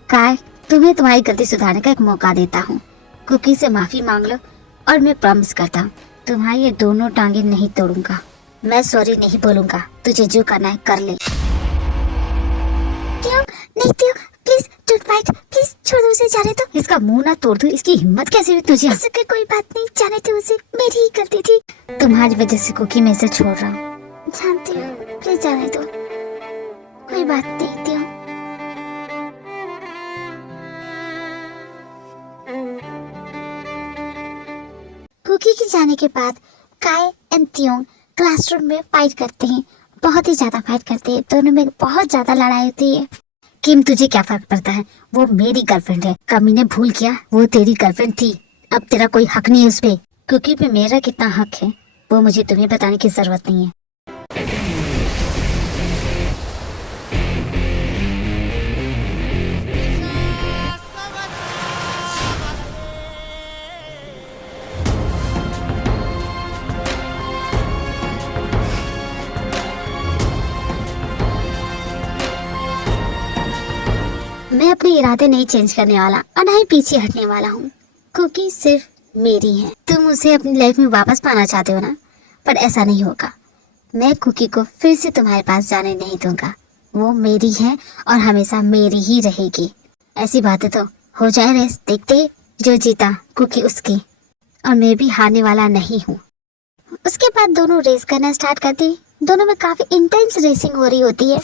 काय तुम्हें तुम्हारी गलती सुधारने का एक मौका देता हूँ। कुकी से माफी मांग लो और मैं प्रॉमिस करता हूँ तुम्हारी ये दोनों टांगे नहीं तोड़ूंगा। मैं सॉरी नहीं बोलूंगा। तुझे जो करना है कर ले। क्यों नहीं क्यों? प्लीज डोंट फाइट, प्लीज छोड़ दो उसे, जाने दो। इसका मुंह ना तोड़ दूं, इसकी हिम्मत कैसे हुई तुझे? ऐसे कोई बात नहीं, जाने दो उसे, मेरी ही गलती थी। तुम्हारी वजह से कुकी मैं इसे छोड़ रहा हूँ। जानती हूँ, प्लीज जाने दो, कोई बात नहीं क्यों। कुकी के जाने के बाद काय एंड त्योंग क्लासरूम में फाइट करते हैं। बहुत ही ज्यादा फाइट करते हैं। दोनों में बहुत ज्यादा लड़ाई होती है। किम तुझे क्या फर्क पड़ता है? वो मेरी गर्लफ्रेंड है। कमी ने भूल किया वो तेरी गर्लफ्रेंड थी। अब तेरा कोई हक नहीं है उस पे। कुकी पे मेरा कितना हक है वो मुझे तुम्हें बताने की जरूरत नहीं है। मैं अपने इरादे नहीं चेंज करने वाला और ना ही पीछे हटने वाला हूँ। कुकी सिर्फ मेरी है। तुम उसे अपनी लाइफ में वापस पाना चाहते हो ना, पर ऐसा नहीं होगा। मैं कुकी को फिर से तुम्हारे पास जाने नहीं दूंगा। वो मेरी है और हमेशा मेरी ही रहेगी। ऐसी बातें तो हो जाए रेस, देखते जो जीता कुकी उसकी, और मैं भी हारने वाला नहीं हूँ। उसके बाद दोनों रेस करना स्टार्ट करती। दोनों में काफी इंटेंस रेसिंग हो रही होती है।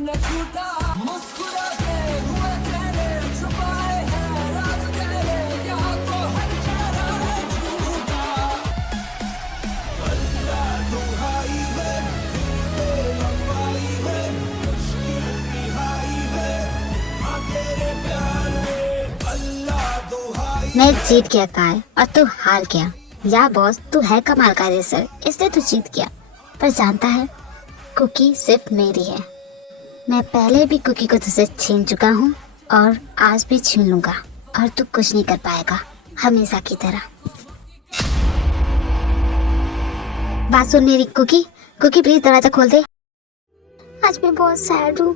न छूटा मुस्कुराते हुए कहने छुपाए हैं राज गहरे यहाँ तो हर चेहरा है झूठा। अल्लाह दुहाई है बेवफाई है मुश्किल रिहाई है हाँ तेरे प्यार में अल्लाह दुहाई। मैं जीत गया काय और तू हार गया। या बॉस तू है कमाल का रेसर, इसलिए तू जीत गया। पर जानता है कुकी सिर्फ मेरी है। मैं पहले भी कुकी को तुझसे छीन चुका हूँ और आज भी छीन लूंगा और तू कुछ नहीं कर पाएगा, हमेशा की तरह। बात सुन मेरी कुकी। कुकी प्लीज दरवाजा खोल दे। आज मैं बहुत सैड हूँ।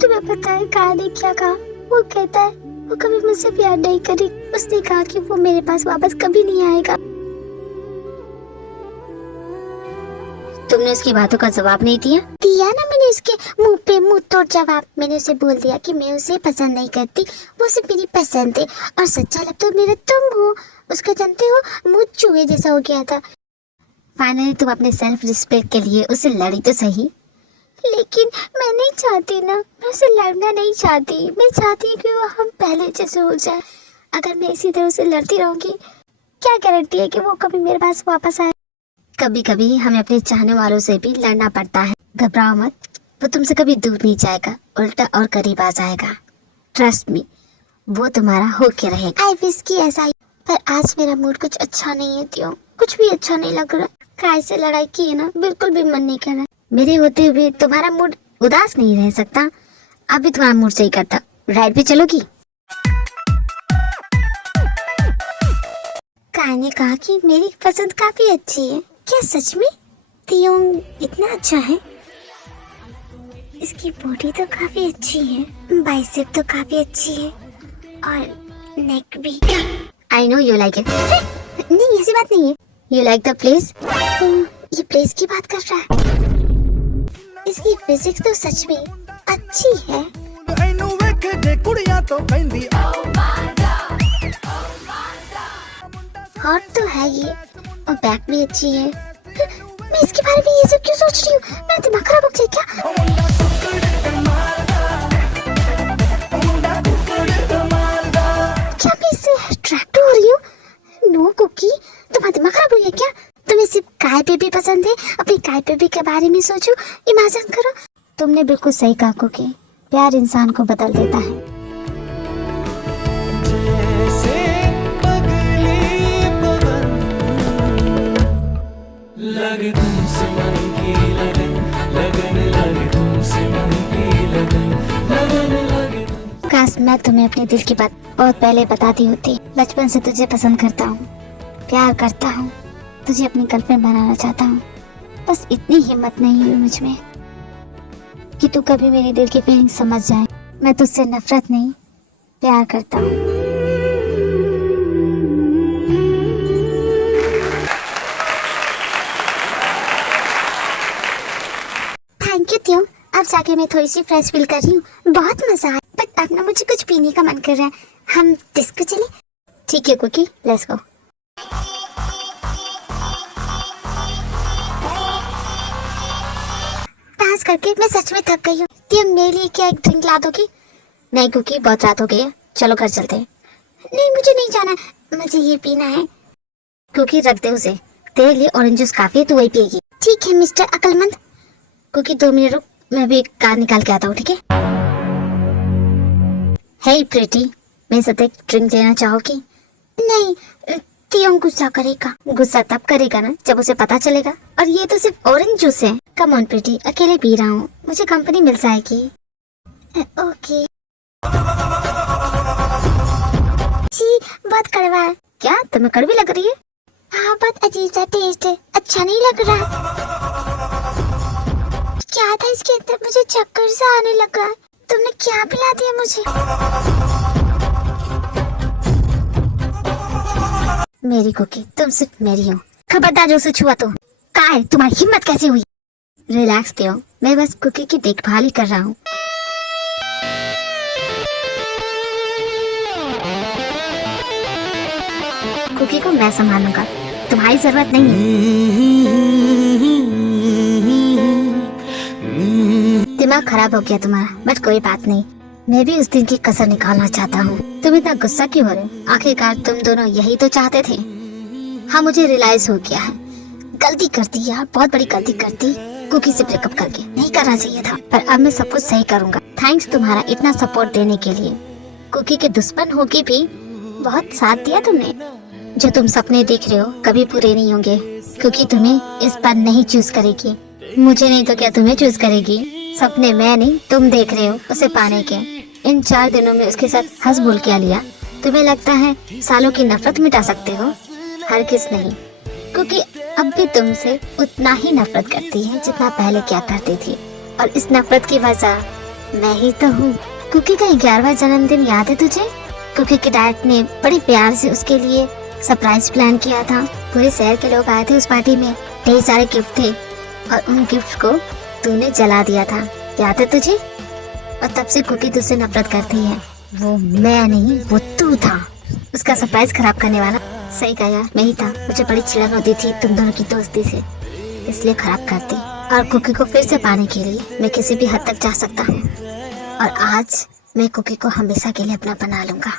तुम्हें पता है काय ने क्या कहा? वो कहता है वो कभी मुझसे प्यार नहीं करी। उसने कहा कि वो मेरे पास वापस कभी नहीं आएगा। तुमने उसकी बातों का जवाब नहीं दिया? दिया ना मैंने उसके मुंह पे मुंह तोड़ जवाब। मैंने उसे बोल दिया कि मैं उसे पसंद नहीं करती, वो सिर्फ मेरी पसंद है और सच्चा लब तो मेरा तुम हो। उसका जानते हो मुंह चूहे जैसा हो गया था। फाइनली तुम अपने सेल्फ रिस्पेक्ट के लिए उससे लड़ी तो सही। लेकिन मैं नहीं चाहती ना, मैं उससे लड़ना नहीं चाहती। मैं चाहती हूँ कि वो हम पहले जैसे हो जाए। अगर मैं इसी तरह से लड़ती रहूंगी, क्या गारंटी है कि वो कभी मेरे पास वापस आए? कभी कभी हमें अपने चाहने वालों से भी लड़ना पड़ता है। घबराओ मत, वो तुमसे कभी दूर नहीं जाएगा, उल्टा और करीब आ जाएगा। ट्रस्ट मी, वो तुम्हारा होके रहेगा। आई विश की ऐसा ही। पर आज मेरा मूड कुछ अच्छा नहीं है त्यों, कुछ भी अच्छा नहीं लग रहा। काय से लड़ाई की है ना, बिल्कुल भी मन नहीं कर रहा। मेरे होते हुए तुम्हारा मूड उदास नहीं रह सकता। अभी तुम्हारा मूड सही करता। राइड पे चलोगी? काय ने कहा कि मेरी पसंद काफी अच्छी है। क्या सच में? त्योंग इतना अच्छा है? इसकी बॉडी तो काफी अच्छी है, बाइसेप तो काफी अच्छी है और नेक भी। I know you like it. नहीं ऐसी बात नहीं है। You like the place? ये प्लेस की बात कर रहा है। इसकी फिजिक्स तो सच में अच्छी है। हॉट तो है ये और बैक भी अच्छी है। मैं इसके बारे में ये सब क्यों सोच रही हूँ? मेरा दिमाग खराब हो गया क्या? क्या मैं इससे अट्रैक्ट हो रही हूँ? नो कुकी, तुम्हारा दिमाग खराब हो गया क्या? तुम्हें सिर्फ काय पे भी बेबी के बारे में सोचो, इमेजिन करो। तुमने बिल्कुल सही कहा कुकी, प्यार इंसान को बदल देता है। जैसे पगली पवन लगे तुमसे मन की लगन, लगन लगे तुमसे मन की लगन, लगन लगे तुम। काश मैं तुम्हें अपने दिल की बात बहुत पहले बताती होती। बचपन से तुझे पसंद करता हूँ, प्यार करता हूँ, तुझे अपनी गर्लफ्रेंड बनाना चाहता हूँ। बस इतनी हिम्मत नहीं हुई मुझ में कि तू कभी मेरे दिल की फीलिंग समझ जाए। मैं तुझसे नफरत नहीं, प्यार करता हूँ। थैंक यू त्यों, अब जाके मैं थोड़ी सी फ्रेश फील कर रही हूँ। बहुत मजा आया, बट अब ना मुझे कुछ पीने का मन कर रहा है। हम डिस्को चले? ठीक है कुकी, लेट्स गो। डांस करके मैं सच में थक गई हूँ। तुम मेरे लिए क्या एक ड्रिंक ला दोगी? नहीं कुकी, बहुत रात हो गई है, चलो घर चलते हैं। नहीं मुझे नहीं जाना, मुझे ये पीना है। कुकी रख दे उसे, तेरे लिए ऑरेंज जूस काफी है, तू वही पिएगी। ठीक है मिस्टर अकलमंद। कुकी 2 मिनट रुक, मैं भी एक कार निकाल के आता हूँ, ठीक है? हे प्रीटी, मेरे साथ एक ड्रिंक लेना चाहोगी? नहीं, त्यों गुस्सा करेगा। गुस्सा तब करेगा ना जब उसे पता चलेगा, और ये तो सिर्फ ऑरेंज जूस है। कम ऑन प्रीटी, अकेले पी रहा हूँ, मुझे कंपनी मिल जाएगी। ओके। जी बहुत कड़वा है। क्या तुम्हें कड़वी लग रही है? हाँ बहुत अजीब सा टेस्ट है, अच्छा नहीं लग रहा। क्या था इसके अंदर? मुझे चक्कर सा आने लगा। तुमने क्या पिला दिया मुझे? मेरी कुकी, तुम सिर्फ मेरी हो, खबरदार जो उसे छुआ तो। कहाँ है तुम्हारी हिम्मत कैसे हुई? रिलैक्स क्यों, मैं बस कुकी की देखभाल ही कर रहा हूँ। कुकी को मैं संभालूंगा, तुम्हारी जरूरत नहीं है। दिमाग खराब हो गया तुम्हारा, बट कोई बात नहीं, मैं भी उस दिन की कसर निकालना चाहता हूँ। तुम इतना गुस्सा क्यों हो रहे हो? आखिरकार तुम दोनों यही तो चाहते थे। हाँ मुझे रियलाइज हो गया है, गलती करती यार, बहुत बड़ी गलती करती कुकी से ब्रेकअप करके। नहीं करना चाहिए था, पर अब मैं सब कुछ सही करूँगा। थैंक्स तुम्हारा इतना सपोर्ट देने के लिए। कुकी के दुश्मन होके भी बहुत साथ दिया तुमने। जो तुम सपने देख रहे हो कभी पूरे नहीं होंगे, क्योंकि तुम्हें इस बार नहीं चूज करेगी। मुझे नहीं तो क्या तुम्हें चूज करेगी? सपने मैं नहीं तुम देख रहे हो उसे पाने के। इन 4 दिनों में उसके साथ हंस बोल क्या लिया? तुम्हें लगता है सालों की नफरत मिटा सकते हो? हरगिज़ नहीं, क्योंकि अब भी तुमसे उतना ही नफरत करती है जितना पहले क्या करती थी, और इस नफरत की वजह मैं ही तो हूँ। कुकी का 11वां जन्मदिन याद है तुझे? कुकी के डैड ने बड़े प्यार से उसके लिए सरप्राइज प्लान किया था। पूरे शहर के लोग आए थे उस पार्टी में, ढेर सारे गिफ्ट थे, और उन गिफ्ट को तूने जला दिया था, याद है तुझे? और तब से कुकी तुझसे नफरत करती है। वो मैं नहीं, वो तू था उसका सरप्राइज खराब करने वाला। सही कहा यार, मैं ही था। मुझे बड़ी चिढ़न होती थी तुम दोनों की दोस्ती से, इसलिए खराब करती। और कुकी को फिर से पाने के लिए मैं किसी भी हद तक जा सकता हूँ, और आज मैं कुकी को हमेशा के लिए अपना बना लूंगा।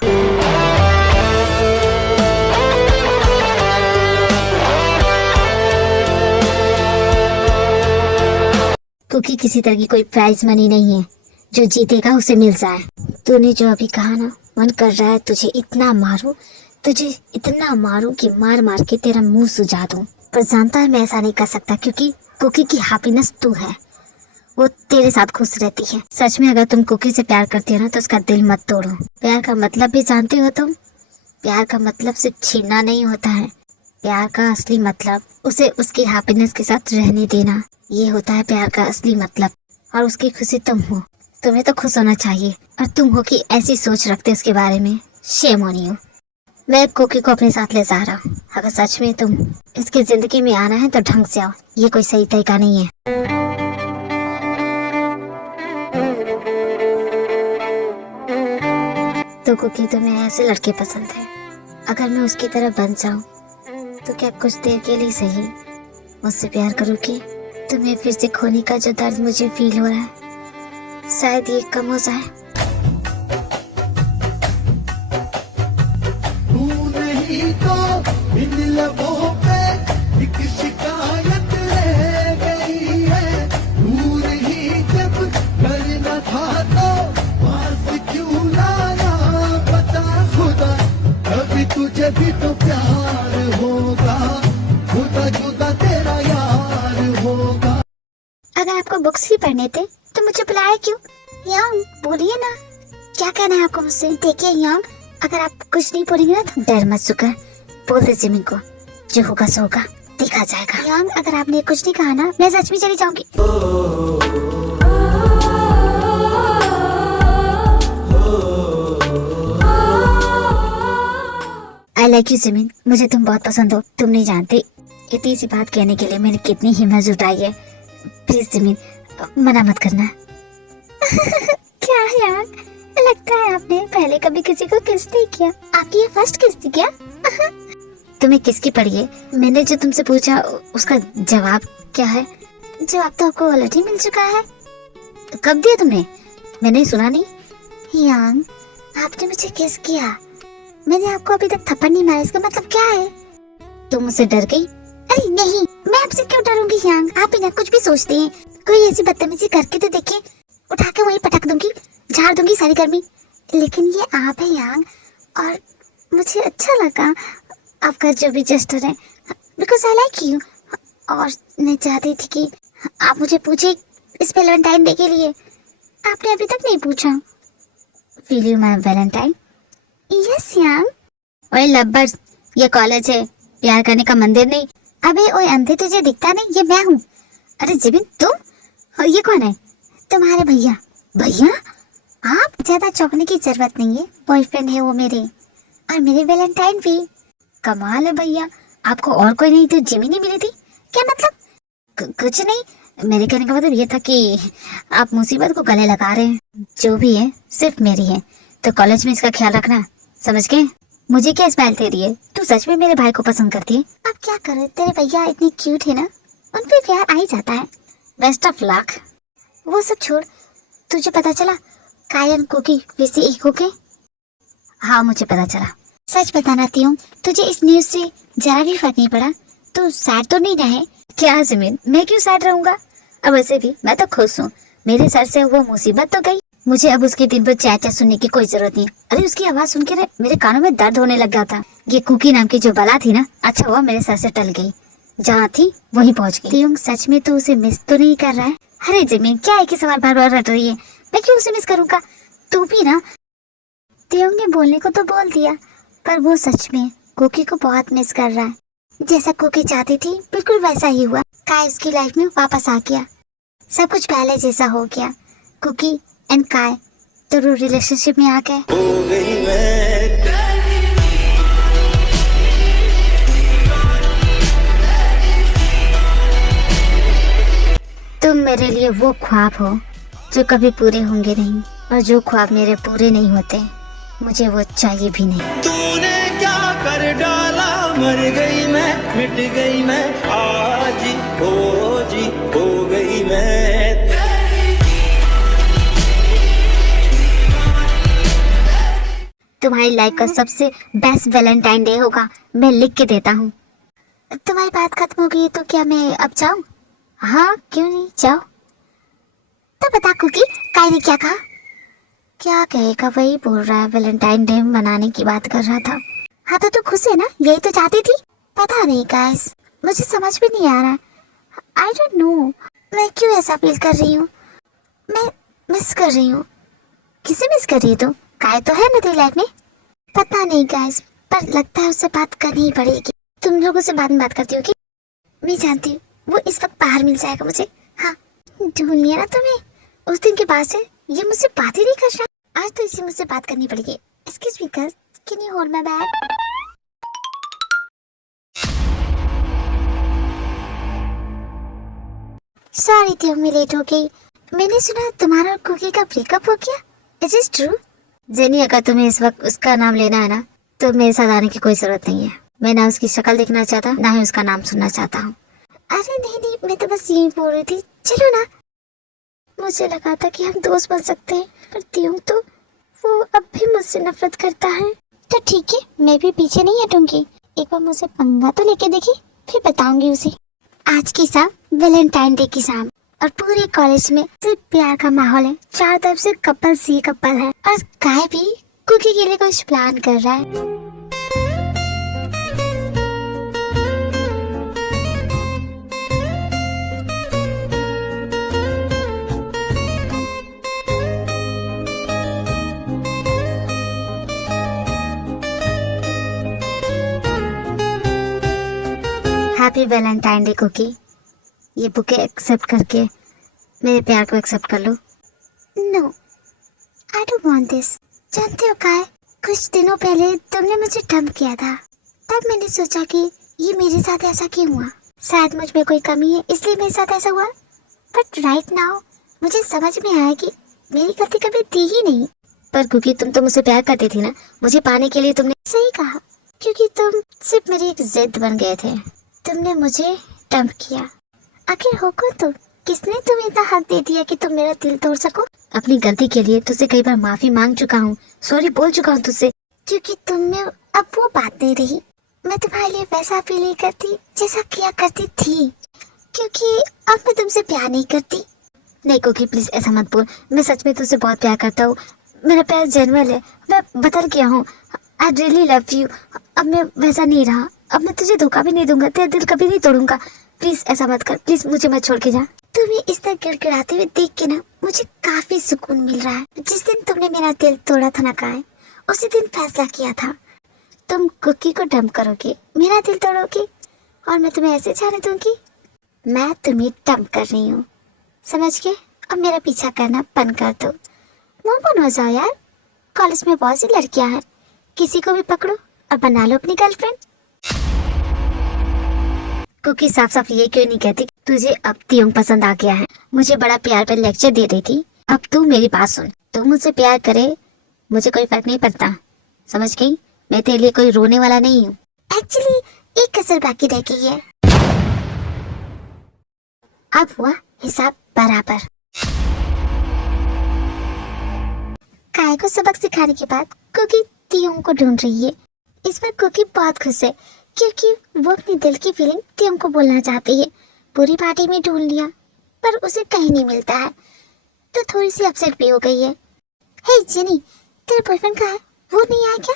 कुकी किसी तरह की कोई प्राइज मनी नहीं है, जो जीतेगा उसे मिल जाए। तूने जो अभी कहा ना, मन कर रहा है तुझे इतना मारूं, तुझे इतना मारूं कि मार मार के तेरा मुंह सुझा दूं। पर जानता है मैं ऐसा नहीं कर सकता, क्योंकि कुकी की हैप्पीनेस तू है, वो तेरे साथ खुश रहती है। सच में अगर तुम कुकी से प्यार करती हो ना, तो उसका दिल मत तोड़ो। प्यार का मतलब भी जानते हो तुम? प्यार का मतलब सिर्फ छीनना नहीं होता है। प्यार का असली मतलब उसे उसकी हैप्पीनेस के साथ रहने देना, ये होता है प्यार का असली मतलब। और उसकी खुशी तुम हो, तुम्हें तो खुश होना चाहिए, और तुम हो कि ऐसी सोच रखते उसके बारे में। Shame on you. मैं कुकी को अपने साथ ले जा रहा हूँ। अगर सच में तुम इसकी जिंदगी में आना है तो ढंग से आओ, ये कोई सही तरीका नहीं है। तो कुकी तुम्हें ऐसे लड़के पसंद है, अगर मैं उसकी तरह बन जाऊं तो क्या कुछ देर के लिए सही मुझसे प्यार करोगी? तुम्हें फिर से खोने का जो दर्द मुझे फील हो रहा है, शायद ये कम हो जाए। नहीं तो इन लबों पे एक शिकायत रह गई। ये भी तो प्यार होगा, जुदा जुदा तेरा यार होगा। अगर आपको बुक्स ही पढ़ने थे तो मुझे बुलाया क्यों? यांग बोलिए ना, क्या कहना है आपको मुझसे? देखिए यांग, अगर आप कुछ नहीं बोलेंगे ना तो डर मत सुकर, बोल दे जिमिन को, जो होगा सो होगा, देखा जाएगा। यांग, अगर आपने कुछ नहीं कहा ना, मैं सच में चली जाऊंगी। आई लाइक यू जिमिन, मुझे तुम बहुत पसंद हो। तुम नहीं जानते इतनी सी बात कहने के लिए मैंने कितनी हिम्मत जुटाई है। प्लीज जिमिन, मना मत करना। क्या यार, लगता है आपने पहले कभी किसी को किस नहीं किया। आपकी ये फर्स्ट किस थी क्या? तुम्हें किसकी पड़ी है? मैंने जो तुमसे पूछा उसका जवाब क्या है? जवाब तो आपको ऑलरेडी मिल चुका है। कब दिया तुमने? मैंने सुना नहीं। यांग, आपने मुझे किस किया? मैंने आपको अभी तक थप्पड़ नहीं मारा, इसका मतलब क्या है? तुम मुझसे डर गई? अरे नहीं, मैं आपसे क्यों डरूंगी यांग? आप बिना कुछ भी सोचते हैं। कोई ऐसी बदतमीजी करके तो देखे, उठा के वहीं पटक दूंगी, झाड़ दूंगी सारी गर्मी। लेकिन ये आप है यांग, और मुझे अच्छा लगा आपका जो भी जेस्चर है, बिकॉज आई लाइक यू। और मैं चाहती थी कि आप मुझे पूछे इस वैलेंटाइन डे के लिए। आपने अभी तक नहीं पूछा। Feel you my Valentine? Yes Yang. ओए लव्बर्स, ये कॉलेज है, प्यार करने का मंदिर नहीं। अबे ओए अंधे, तुझे दिखता नहीं ये मैं हूँ। अरे जिबिन तुम, और ये कौन है? तुम्हारे भैया। भैया? आप ज्यादा चौंकने की जरूरत नहीं है, बॉयफ्रेंड है वो मेरे, और मेरे वैलेंटाइन भी। कमाल है भैया, आपको और कोई नहीं तो जिमी नहीं मिली थी क्या? मतलब कुछ नहीं, मेरे कहने का मतलब ये था कि आप मुसीबत को गले लगा रहे हैं। जो भी है सिर्फ मेरी है, तो कॉलेज में इसका ख्याल रखना, समझ गए? मुझे क्या स्माइल दे रही है? तू सच में मेरे भाई को पसंद करती है? अब क्या करे, तेरे भैया इतनी क्यूट है ना, उन पे प्यार आ ही जाता है। Best of luck. वो सब छोड़, तुझे पता चला कायन कुकी वैसे एक हो गए? हाँ मुझे पता चला। सच बताना तियोंग, तुझे इस न्यूज से जरा भी फर्क नहीं पड़ा? तू सैड तो नहीं रहे? क्या जिमिन, मैं क्यों सैड रहूंगा? अब वैसे भी मैं तो खुश हूँ, मेरे सर से वो मुसीबत तो गई। मुझे अब उसके दिन पर चैचा सुनने की कोई जरूरत नहीं। अरे उसकी आवाज सुन के मेरे कानों में दर्द होने लग गया था। ये कुकी नाम की जो बला थी ना, अच्छा हुआ मेरे सर से टल गई, जहाँ थी वहीं पहुँच गई। तियोंग सच में तो उसे मिस तो नहीं कर रहा है? अरे जिमिन, क्या है कि सवाल बार बार रट रही है, मैं क्यों उसे मिस करूंगा? तू भी ना। तियोंग ने बोलने को तो बोल दिया, पर वो सच में कुकी को बहुत मिस कर रहा है। जैसा कुकी चाहती थी बिल्कुल वैसा ही हुआ। काय उसकी लाइफ में वापस आ गया, सब कुछ पहले जैसा हो गया। कुकी एंड काय दोनों रिलेशनशिप में आ गए। तुम मेरे लिए वो ख्वाब हो जो कभी पूरे होंगे नहीं, और जो ख्वाब मेरे पूरे नहीं होते मुझे वो चाहिए भी नहीं। तूने क्या कर डाला, मर गई मैं, मिट गई मैं, आज हो गई मैं। तुम्हारी लाइफ का सबसे बेस्ट वैलेंटाइन डे होगा, मैं लिख के देता हूँ। तुम्हारी बात खत्म हो गई तो क्या मैं अब जाऊँ? हाँ क्यों नहीं, जाओ। तो बता कुकी, काय ने क्या कहा? क्या कहेगा, वही बोल रहा है वैलेंटाइन डे मनाने की बात कर रहा था। हाँ तो तू खुश है ना, यही तो चाहती थी? पता नहीं गाइस, मुझे समझ भी नहीं आ रहा। आई डोंट नो मैं क्यों ऐसा फील कर रही हूँ। मैं मिस कर रही हूँ। किसे मिस कर रही है तू? काय तो है ना तेरी लाइफ में? पता नहीं गाइस, पर लगता है उससे बात करनी ही पड़ेगी। तुम लोगों से बाद में बात करती हो कि? मैं जानती हूँ वो इस वक्त बाहर मिल जाएगा मुझे। हाँ ढूंढ लिया ना तुम्हें? उस दिन के बाद से ये मुझसे बात ही नहीं कर रहा। आज तो इसे मुझसे बात करनी पड़ेगी। Excuse me girls, can you hold my bag? Sorry थी मैं लेट हो गई। मैंने सुना तुम्हारा और कुकी का ब्रेकअप हो गया। Is it true? जेनी, अगर तुम्हें इस वक्त उसका नाम लेना है ना, तो मेरे साथ आने की कोई जरूरत नहीं है। मैं ना उसकी शक्ल देखना चाहता, ना ही उसका नाम सुनना चाहता हूँ। अरे नहीं नहीं, मैं तो बस यही बोल रही थी, चलो ना। मुझे लगा था कि हम दोस्त बन सकते हैं, पर तियोंग तो वो अब भी मुझसे नफरत करता है। तो ठीक है, मैं भी पीछे नहीं हटूंगी। एक बार मुझसे पंगा तो लेके देखी, फिर बताऊंगी उसे। आज की शाम वैलेंटाइन डे की शाम, और पूरे कॉलेज में सिर्फ प्यार का माहौल है। चारों तरफ से कपल ही कपल है, और काय भी कुकी के लिए कुछ प्लान कर रहा है। Happy Valentine day Cookie. ये बुके एक्सेप्ट करके मेरे प्यार को एक्सेप्ट कर लो। No, I don't want this. जानते हो काय, कुछ दिनों पहले तुमने मुझे डंप किया था। तब मैंने सोचा कि ये मेरे साथ ऐसा क्यों हुआ। शायद मुझ में कोई कमी है इसलिए मेरे साथ ऐसा हुआ। बट राइट नाउ मुझे समझ में आया कि मेरी गलती कभी थी ही नहीं। पर क्योंकि तुम तो मुझसे प्यार करती थी ना, मुझे पाने के लिए तुमने सही कहा, क्योंकि तुम सिर्फ मेरी एक जिद बन गए थे। तुमने मुझे डंप किया। आखिर हो कौन तुम? किसने तुम्हें इतना हक दे दिया कि तुम मेरा दिल तोड़ सको? अपनी गलती के लिए तुझसे कई बार माफी मांग चुका हूँ, सॉरी बोल चुका हूँ तुझसे, क्योंकि तुम में अब वो बात नहीं रही। मैं तुम्हारे लिए वैसा फील नहीं करती जैसा किया करती थी, क्योंकि अब मैं तुमसे प्यार नहीं करती। नहीं कुकी प्लीज ऐसा मत बोल, मैं सच में तुझसे बहुत प्यार करता हूँ। मेरा प्यार जेन्युइन है, मैं बदल गया हूँ। I really love you. अब मैं वैसा नहीं रहा, अब मैं तुझे धोखा भी नहीं दूंगा, तेरा दिल कभी नहीं तोड़ूंगा। प्लीज ऐसा मत कर, प्लीज मुझे मत छोड़ के जा। तुम्हें इस तरह गिड़गिड़ाते हुए देख के ना मुझे काफी सुकून मिल रहा है। जिस दिन तुमने मेरा दिल तोड़ा था ना काय, उसी दिन फैसला किया था तुम कुकी को डंप करोगे, मेरा दिल तोड़ोगे और मैं तुम्हें ऐसे जाने दूंगी। मैं तुम्हें डंप कर रही हूँ, समझ के? अब मेरा पीछा करना बंद कर दो। मूव ऑन हो जाओ यार। कॉलेज में बहुत सी लड़कियां हैं, किसी को भी पकड़ो और बना लो अपनी गर्लफ्रेंड। कुकी साफ साफ ये क्यों नहीं कहती तुझे अब तियोंग पसंद आ गया है? मुझे बड़ा प्यार पर लेक्चर दे रही थी, अब तू मेरी बात सुन। तू मुझसे प्यार करे, मुझे कोई फर्क नहीं पड़ता, समझ गई? मैं तेरे लिए कोई रोने वाला नहीं हूँ। एक्चुअली एक कसर बाकी रह गई है, अब हुआ हिसाब बराबर। काय को सबक सिखाने के बाद कुकी तियोंग को ढूंढ रही है। इस पर कुकी बहुत खुश है, क्योंकि वो अपनी दिल की फीलिंग तियोंग को बोलना चाहती है। पूरी पार्टी में ढूंढ लिया पर उसे कहीं नहीं मिलता है, तो थोड़ी सी अपसेट भी हो गई है। हे जेनी, तेरा बॉयफ्रेंड कहाँ है? वो नहीं आया क्या?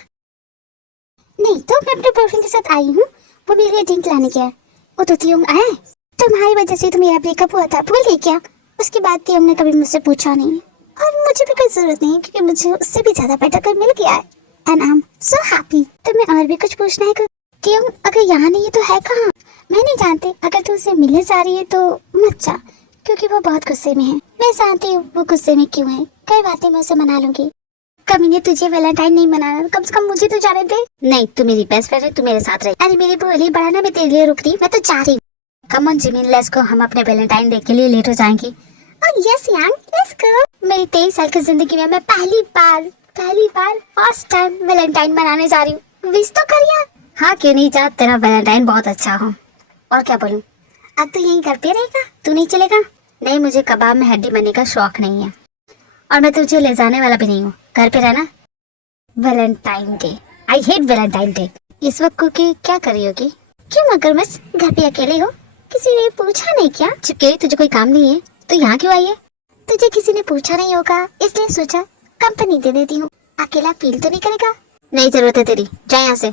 नहीं, तो मैं अपने बॉयफ्रेंड के साथ आई हूँ, वो मेरे लिए ड्रिंक लाने गया है। वो तो तियोंग आया है, तुम्हारी वजह से तो मेरा ब्रेकअप हुआ था, भूल गई क्या? उसके बाद तियोंग ने कभी मुझसे पूछा नहीं, और मुझे भी कोई जरूरत नहीं है, क्योंकि मुझे उससे भी ज्यादा बेटर कोई मिल गया है। And I am so happy. तुम्हें और भी कुछ पूछना है? तियोंग अगर यहाँ नहीं है तो है कहाँ? मैं नहीं जानती। अगर तू उससे मिलने जा रही है तो मत जा, क्योंकि वो बहुत गुस्से में है। मैं जानती हूँ वो गुस्से में क्यों है, कई बातें मैं उसे मना लूंगी। कभी ने तुझे वैलेंटाइन नहीं मनाना, कम से कम मुझे तो जाने दे। नहीं, तू मेरी बेस्ट फ्रेंड है, तू मेरे साथ रही। अरे मेरे बोली बड़ा ना, मैं तेरे लिए रुक रही, मैं तो जा रही हूँ। Come on Jimin, let's go, हम अपने वैलेंटाइन डे के लिए लेट हो जाएंगे। Yes Yang, let's go. मेरी 23 साल की जिंदगी में मैं पहली बार फर्स्ट टाइम वैलेंटाइन मनाने जा रही हूँ। विश तो कर यार। हाँ क्यों नहीं, जा, तेरा वैलेंटाइन बहुत अच्छा हो। और क्या बोलूं? अब तो यहीं घर पे रहेगा, तू नहीं चलेगा? नहीं, मुझे कबाब में हड्डी बनने का शौक नहीं है, और मैं तुझे ले जाने वाला भी नहीं हूँ। घर पे रहना। Valentine day, I hate Valentine day. इस वक्त कुकी क्या कर रही होगी? क्यों मगरमच्छ, घर पे अकेले हो? किसी ने पूछा नहीं क्या? चुपके, तुझे कोई काम नहीं है तो यहाँ क्यों आई है? तुझे किसी ने पूछा नहीं होगा, इसलिए सोचा कंपनी दे देती हूँ। अकेला फील तो नहीं करेगा? नहीं जरूरत है तेरी, जा यहाँ से।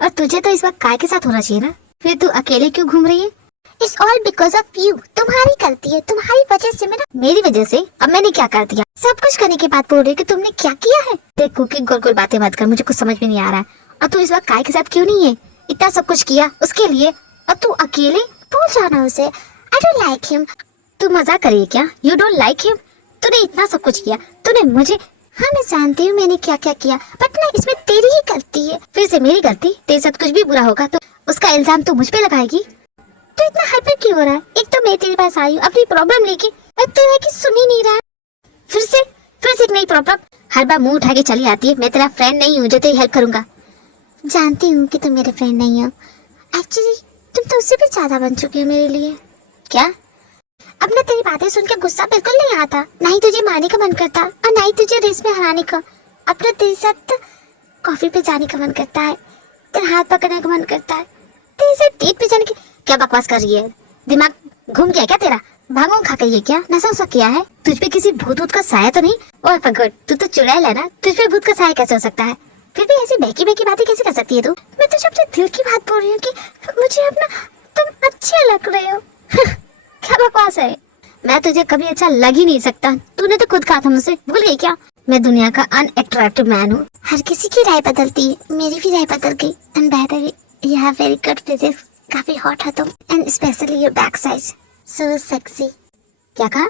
और तुझे तो इस वक्त काय के साथ होना चाहिए ना, फिर तू अकेले क्यों घूम रही है? It's all because of you. तुम्हारी गलती है, तुम्हारी वजह से। मेरी वजह से? अब मैंने क्या कर दिया? सब कुछ करने के बाद बोल रही है कि तुमने क्या किया है? देख कुकी, गोल गोल बातें मत कर, मुझे कुछ समझ में नहीं आ रहा है। और तू इस वक्त काय के साथ क्यों नहीं है? इतना सब कुछ किया उसके लिए, और तू अकेले? भूल जाना उसे। I don't like him. तू मजाक करिए क्या? You don't like him? तूने इतना सब कुछ किया, तूने मुझे। हाँ मैं जानती हूँ मैंने क्या क्या किया, बट ना इसमें तेरी ही गलती है। फिर से मेरी गलती? तेरे साथ कुछ भी बुरा होगा तो उसका इल्जाम तू मुझ पे लगाएगी? तो इतना हाइपर क्यों हो रहा है? एक तो मैं तेरे पास आई हूँ अपनी प्रॉब्लम लेके, और तू है कि सुन ही नहीं रहा। फिर से एक नई प्रॉब्लम। हर बार मुंह उठा के चली आती है। मैं तेरा फ्रेंड नहीं हूँ जो तेरी हेल्प करूंगा। जानती हूँ कि तुम मेरे फ्रेंड नहीं हो, एक्चुअली तुम तो उससे भी ज्यादा बन चुकी हो मेरे लिए। क्या? अब ना तेरी बातें सुन के गुस्सा बिल्कुल नहीं आता, ना ही तुझे मारने का मन करता और ना ही तुझे रेस में हराने का। अब तो तेरे साथ कॉफी पे जाने का मन करता है, तेरा हाथ पकड़ने का मन करता है, तेरे साथ डेट पे जाने की। क्या बकवास कर रही है? दिमाग घूम गया क्या तेरा? भांगों खा गई है क्या? नशा वसा किया है? तुझ पे किसी भूत का साया तो नहीं? और फगड़, तू तो चुड़ैल है ना, तुझ पे भूत का साया कैसे हो सकता है? फिर भी ऐसी बहकी बातें कैसे कर सकती है तू? मैं तुझे अपने दिल की बात बोल रही हूँ कि मुझे अपना तुम अच्छे लग रहे हो। क्या बकवास है? मैं तुझे कभी अच्छा लग ही नहीं सकता, तूने तो खुद कहा था मुझसे, भूल गई क्या? मैं दुनिया का अनअट्रैक्टिव मैन हूँ। हर किसी की राय बदलती है, मेरी भी राय बदल गई। And by the way, you have very good physics, काफी हॉट है तुम, and specially your back size so sexy. क्या कहा?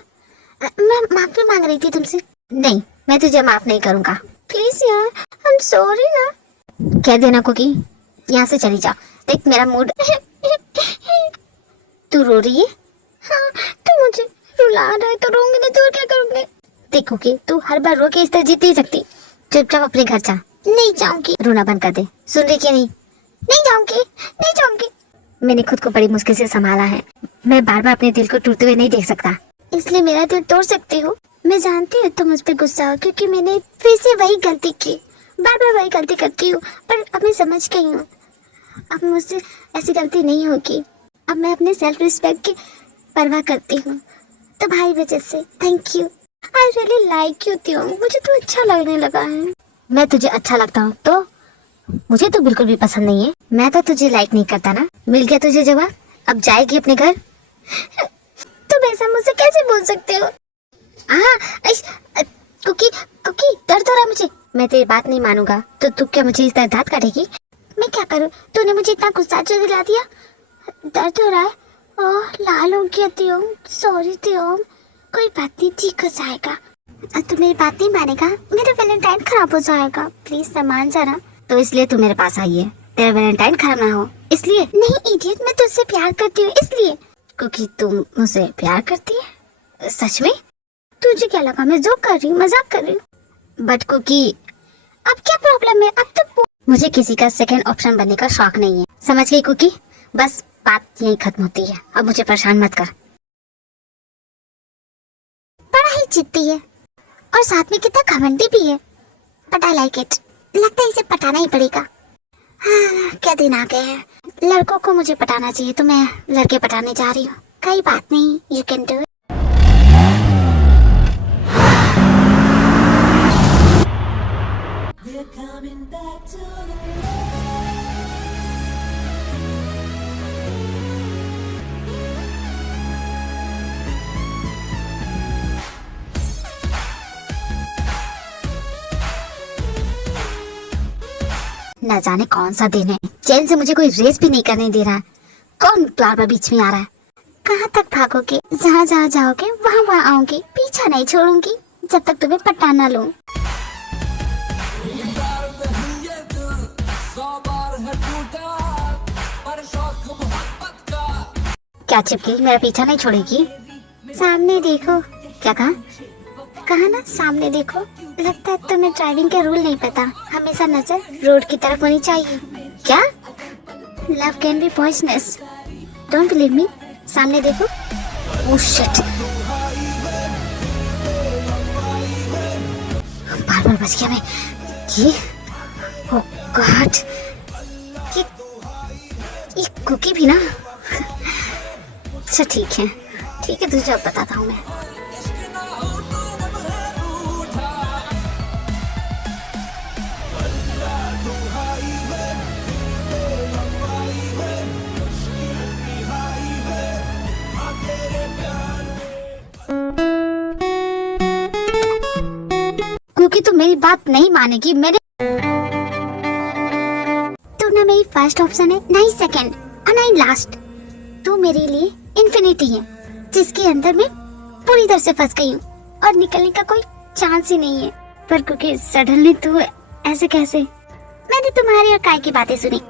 मैं माफी मांग रही थी तुमसे। नहीं, मैं तुझे माफ नहीं करूंगा। प्लीज यार, आई एम सॉरी ना। कह देना कुकी, यहाँ से चली जा। देख मेरा मूड तू रो रही है? हाँ, तू मुझे रुला रहा है तो रोऊंगी नहीं तो और क्या करूंगी? देख कुकी, तू हर बार रो के इस तरह जीत नहीं सकती। चुपचाप अपने घर जा। नहीं जाऊंगी। रोना बंद कर दे। सुन रही क्या? नहीं, नहीं जाऊंगी, नहीं जाऊंगी। मैंने खुद को बड़ी मुश्किल से संभाला है। मैं बार बार अपने दिल को टूटते हुए नहीं देख सकता, इसलिए मेरा दिल तोड़ सकती हो। मैं जानती हूँ तुम मुझ पे गुस्सा हो, क्योंकि मैंने फिर से वही गलती की। बार बार वही गलती करती हूँ, पर अब मैं समझ गई हूँ अब मुझसे ऐसी गलती नहीं होगी। अब मैं अपने सेल्फ रिस्पेक्ट की परवाह करती हूँ। तो भाई वजह से thank you. I really like you त्यों, मुझे तो अच्छा लगने लगा है। मैं तुझे अच्छा लगता हूँ तो? मुझे तो बिल्कुल भी पसंद नहीं है। मैं तो तुझे लाइक नहीं करता ना। मिल गया तुझे जवाब। अब जाएगी अपने घर। तुम ऐसा मुझसे कैसे बोल सकते हो? कुकी कुकी, दर्द हो रहा मुझे। मैं तेरी बात नहीं मानूंगा तो तू क्या मुझे इस तरह दांत काटेगी? मैं क्या करूँ? तूने मुझे इतना गुस्सा जो दिला दिया। दर्द हो रहा है? ओह, लाल हो गया त्यों। सॉरी त्यों। कोई बात नहीं, ठीक हो जाएगा। तू मेरी बात नहीं मानेगा, मेरा वैलेंटाइन खराब हो जाएगा। प्लीज सामान जरा। तो इसलिए तू मेरे पास आई है, तेरा वैलेंटाइन खराब ना हो इसलिए? नहीं इडियट, मैं तुझसे प्यार करती हूँ इसलिए। क्योंकि तुम मुझसे प्यार करती है? सच में? तुझे क्या लगा मैं जोक कर रही हूँ, मजाक कर रही हूँ? बट कुकी, अब क्या प्रॉब्लम है? अब तो मुझे किसी का सेकंड ऑप्शन बनने का शौक नहीं है, समझ गई कुकी? बस बात यही खत्म होती है। अब मुझे परेशान मत कर। बड़ा ही जिद्दी है और साथ में कितना घमंडी भी है, बट आई लाइक इट। लगता है इसे पटाना ही पड़ेगा। हाँ, क्या दिन आ गए हैं। लड़कों को मुझे पटाना चाहिए तो मैं लड़के पटाने जा रही हूँ। कोई बात नहीं, you can do it. We're coming back to न जाने कौन सा दिन है, चैन से मुझे कोई रेस भी नहीं करने दे रहा है। कौन बार बार बीच में आ रहा है? कहाँ तक भागोगे? जहाँ जहाँ जाओगे वहाँ वहाँ आऊंगी, पीछा नहीं छोड़ूंगी जब तक तुम्हें पटा ना लूं। क्या चिपकी मेरा पीछा नहीं छोड़ेगी? सामने देखो। क्या कहा? कहा ना सामने देखो। लगता है तुम्हें ड्राइविंग के रूल नहीं पता। हमेशा नजर रोड की तरफ होनी चाहिए। क्या? Love can be poisonous. Don't believe me. सामने देखो। ओह शिट, बार बार बच गया मैं। ये ओह गॉड, ये कुकी भी ना। अच्छा ठीक है तुझे अब बताता हूँ मैं। क्योंकि तू मेरी बात नहीं मानेगी। मेरे तू ना मेरी फर्स्ट ऑप्शन है, ना ही सेकंड और ना ही लास्ट। तू मेरे लिए इन्फिनिटी है, जिसके अंदर मैं पूरी तरह से फंस गई हूँ और निकलने का कोई चांस ही नहीं है। पर क्योंकि सडनली तू ऐसे कैसे? मैंने तुम्हारी और काय की बातें सुनी।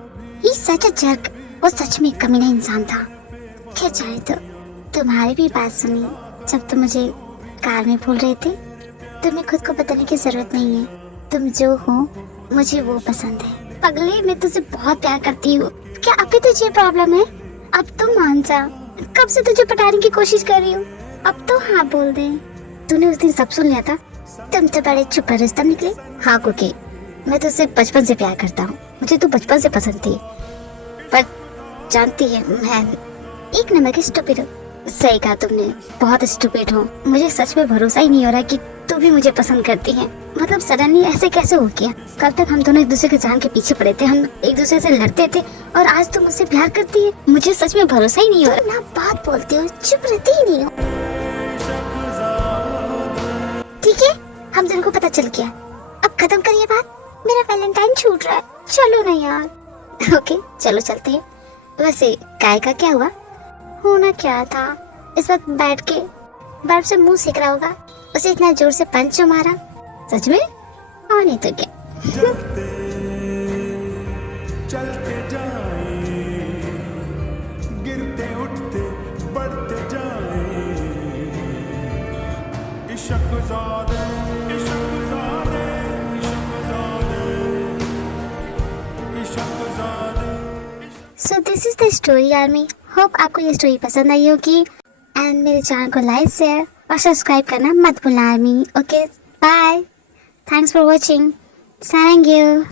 ही सच अ जर्क। वो सच में कमीना इंसान था। खैर चाहे तो तुम्हारी भी बात सुनी जब तुम मुझे कार में भूल रहे थे। तुम्हें खुद को बताने की जरूरत नहीं है, तुम जो हो मुझे वो पसंद है। पगले, मैं तुझे बहुत प्यार करती हूँ। क्या अभी तुझे प्रॉब्लम है? अब तो मान जा, कब से तुझे पटाने की कोशिश कर रही हूँ। अब तो हाँ बोल दे। तूने उस दिन सब सुन लिया था। तुम तो बड़े छुपा रिश्ता निकले। हाँ कुकी, मैं तुझसे बचपन से प्यार करता हूँ। मुझे तू बचपन से पसंद थी, पर जानती है मैं एक नंबर की स्टूपिड हूँ। सही कहा तुमने, बहुत स्टूपिड हो। मुझे सच में भरोसा ही नहीं हो रहा कि तू भी मुझे पसंद करती है। मतलब सडनली ऐसे कैसे हो गया? कल तक हम दोनों एक दूसरे के जान के पीछे पड़े थे, हम एक दूसरे से लड़ते थे, और आज तुम मुझसे प्यार करती है। मुझे सच में भरोसा ही नहीं हो रहा। ना बात बोलती हो, चुप रहती ही नहीं हो। ठीक है, हम दोनों को पता चल गया। अब खत्म करिए बात। मेरा वैलेंटाइन छूट रहा है। चलो ना यार। ओके चलो चलते हैं, वैसे काय का क्या हुआ? होना क्या था, इस वक्त बैठ के बर्फ से मुंह सेक रहा होगा, उसे इतना जोर से पंच जो मारा। सच में? और नहीं तो क्या। चलते जाए, गिरते उठते बढ़ते जाए, इश्क ज़ादे, इश्क ज़ादे, इश्क ज़ादे, इश्क ज़ादे। So this is the story army. होप आपको ये स्टोरी पसंद आई होगी एंड मेरे चैनल को लाइक शेयर और सब्सक्राइब करना मत भूलना army. Okay bye, thanks for watching, सारंग यू।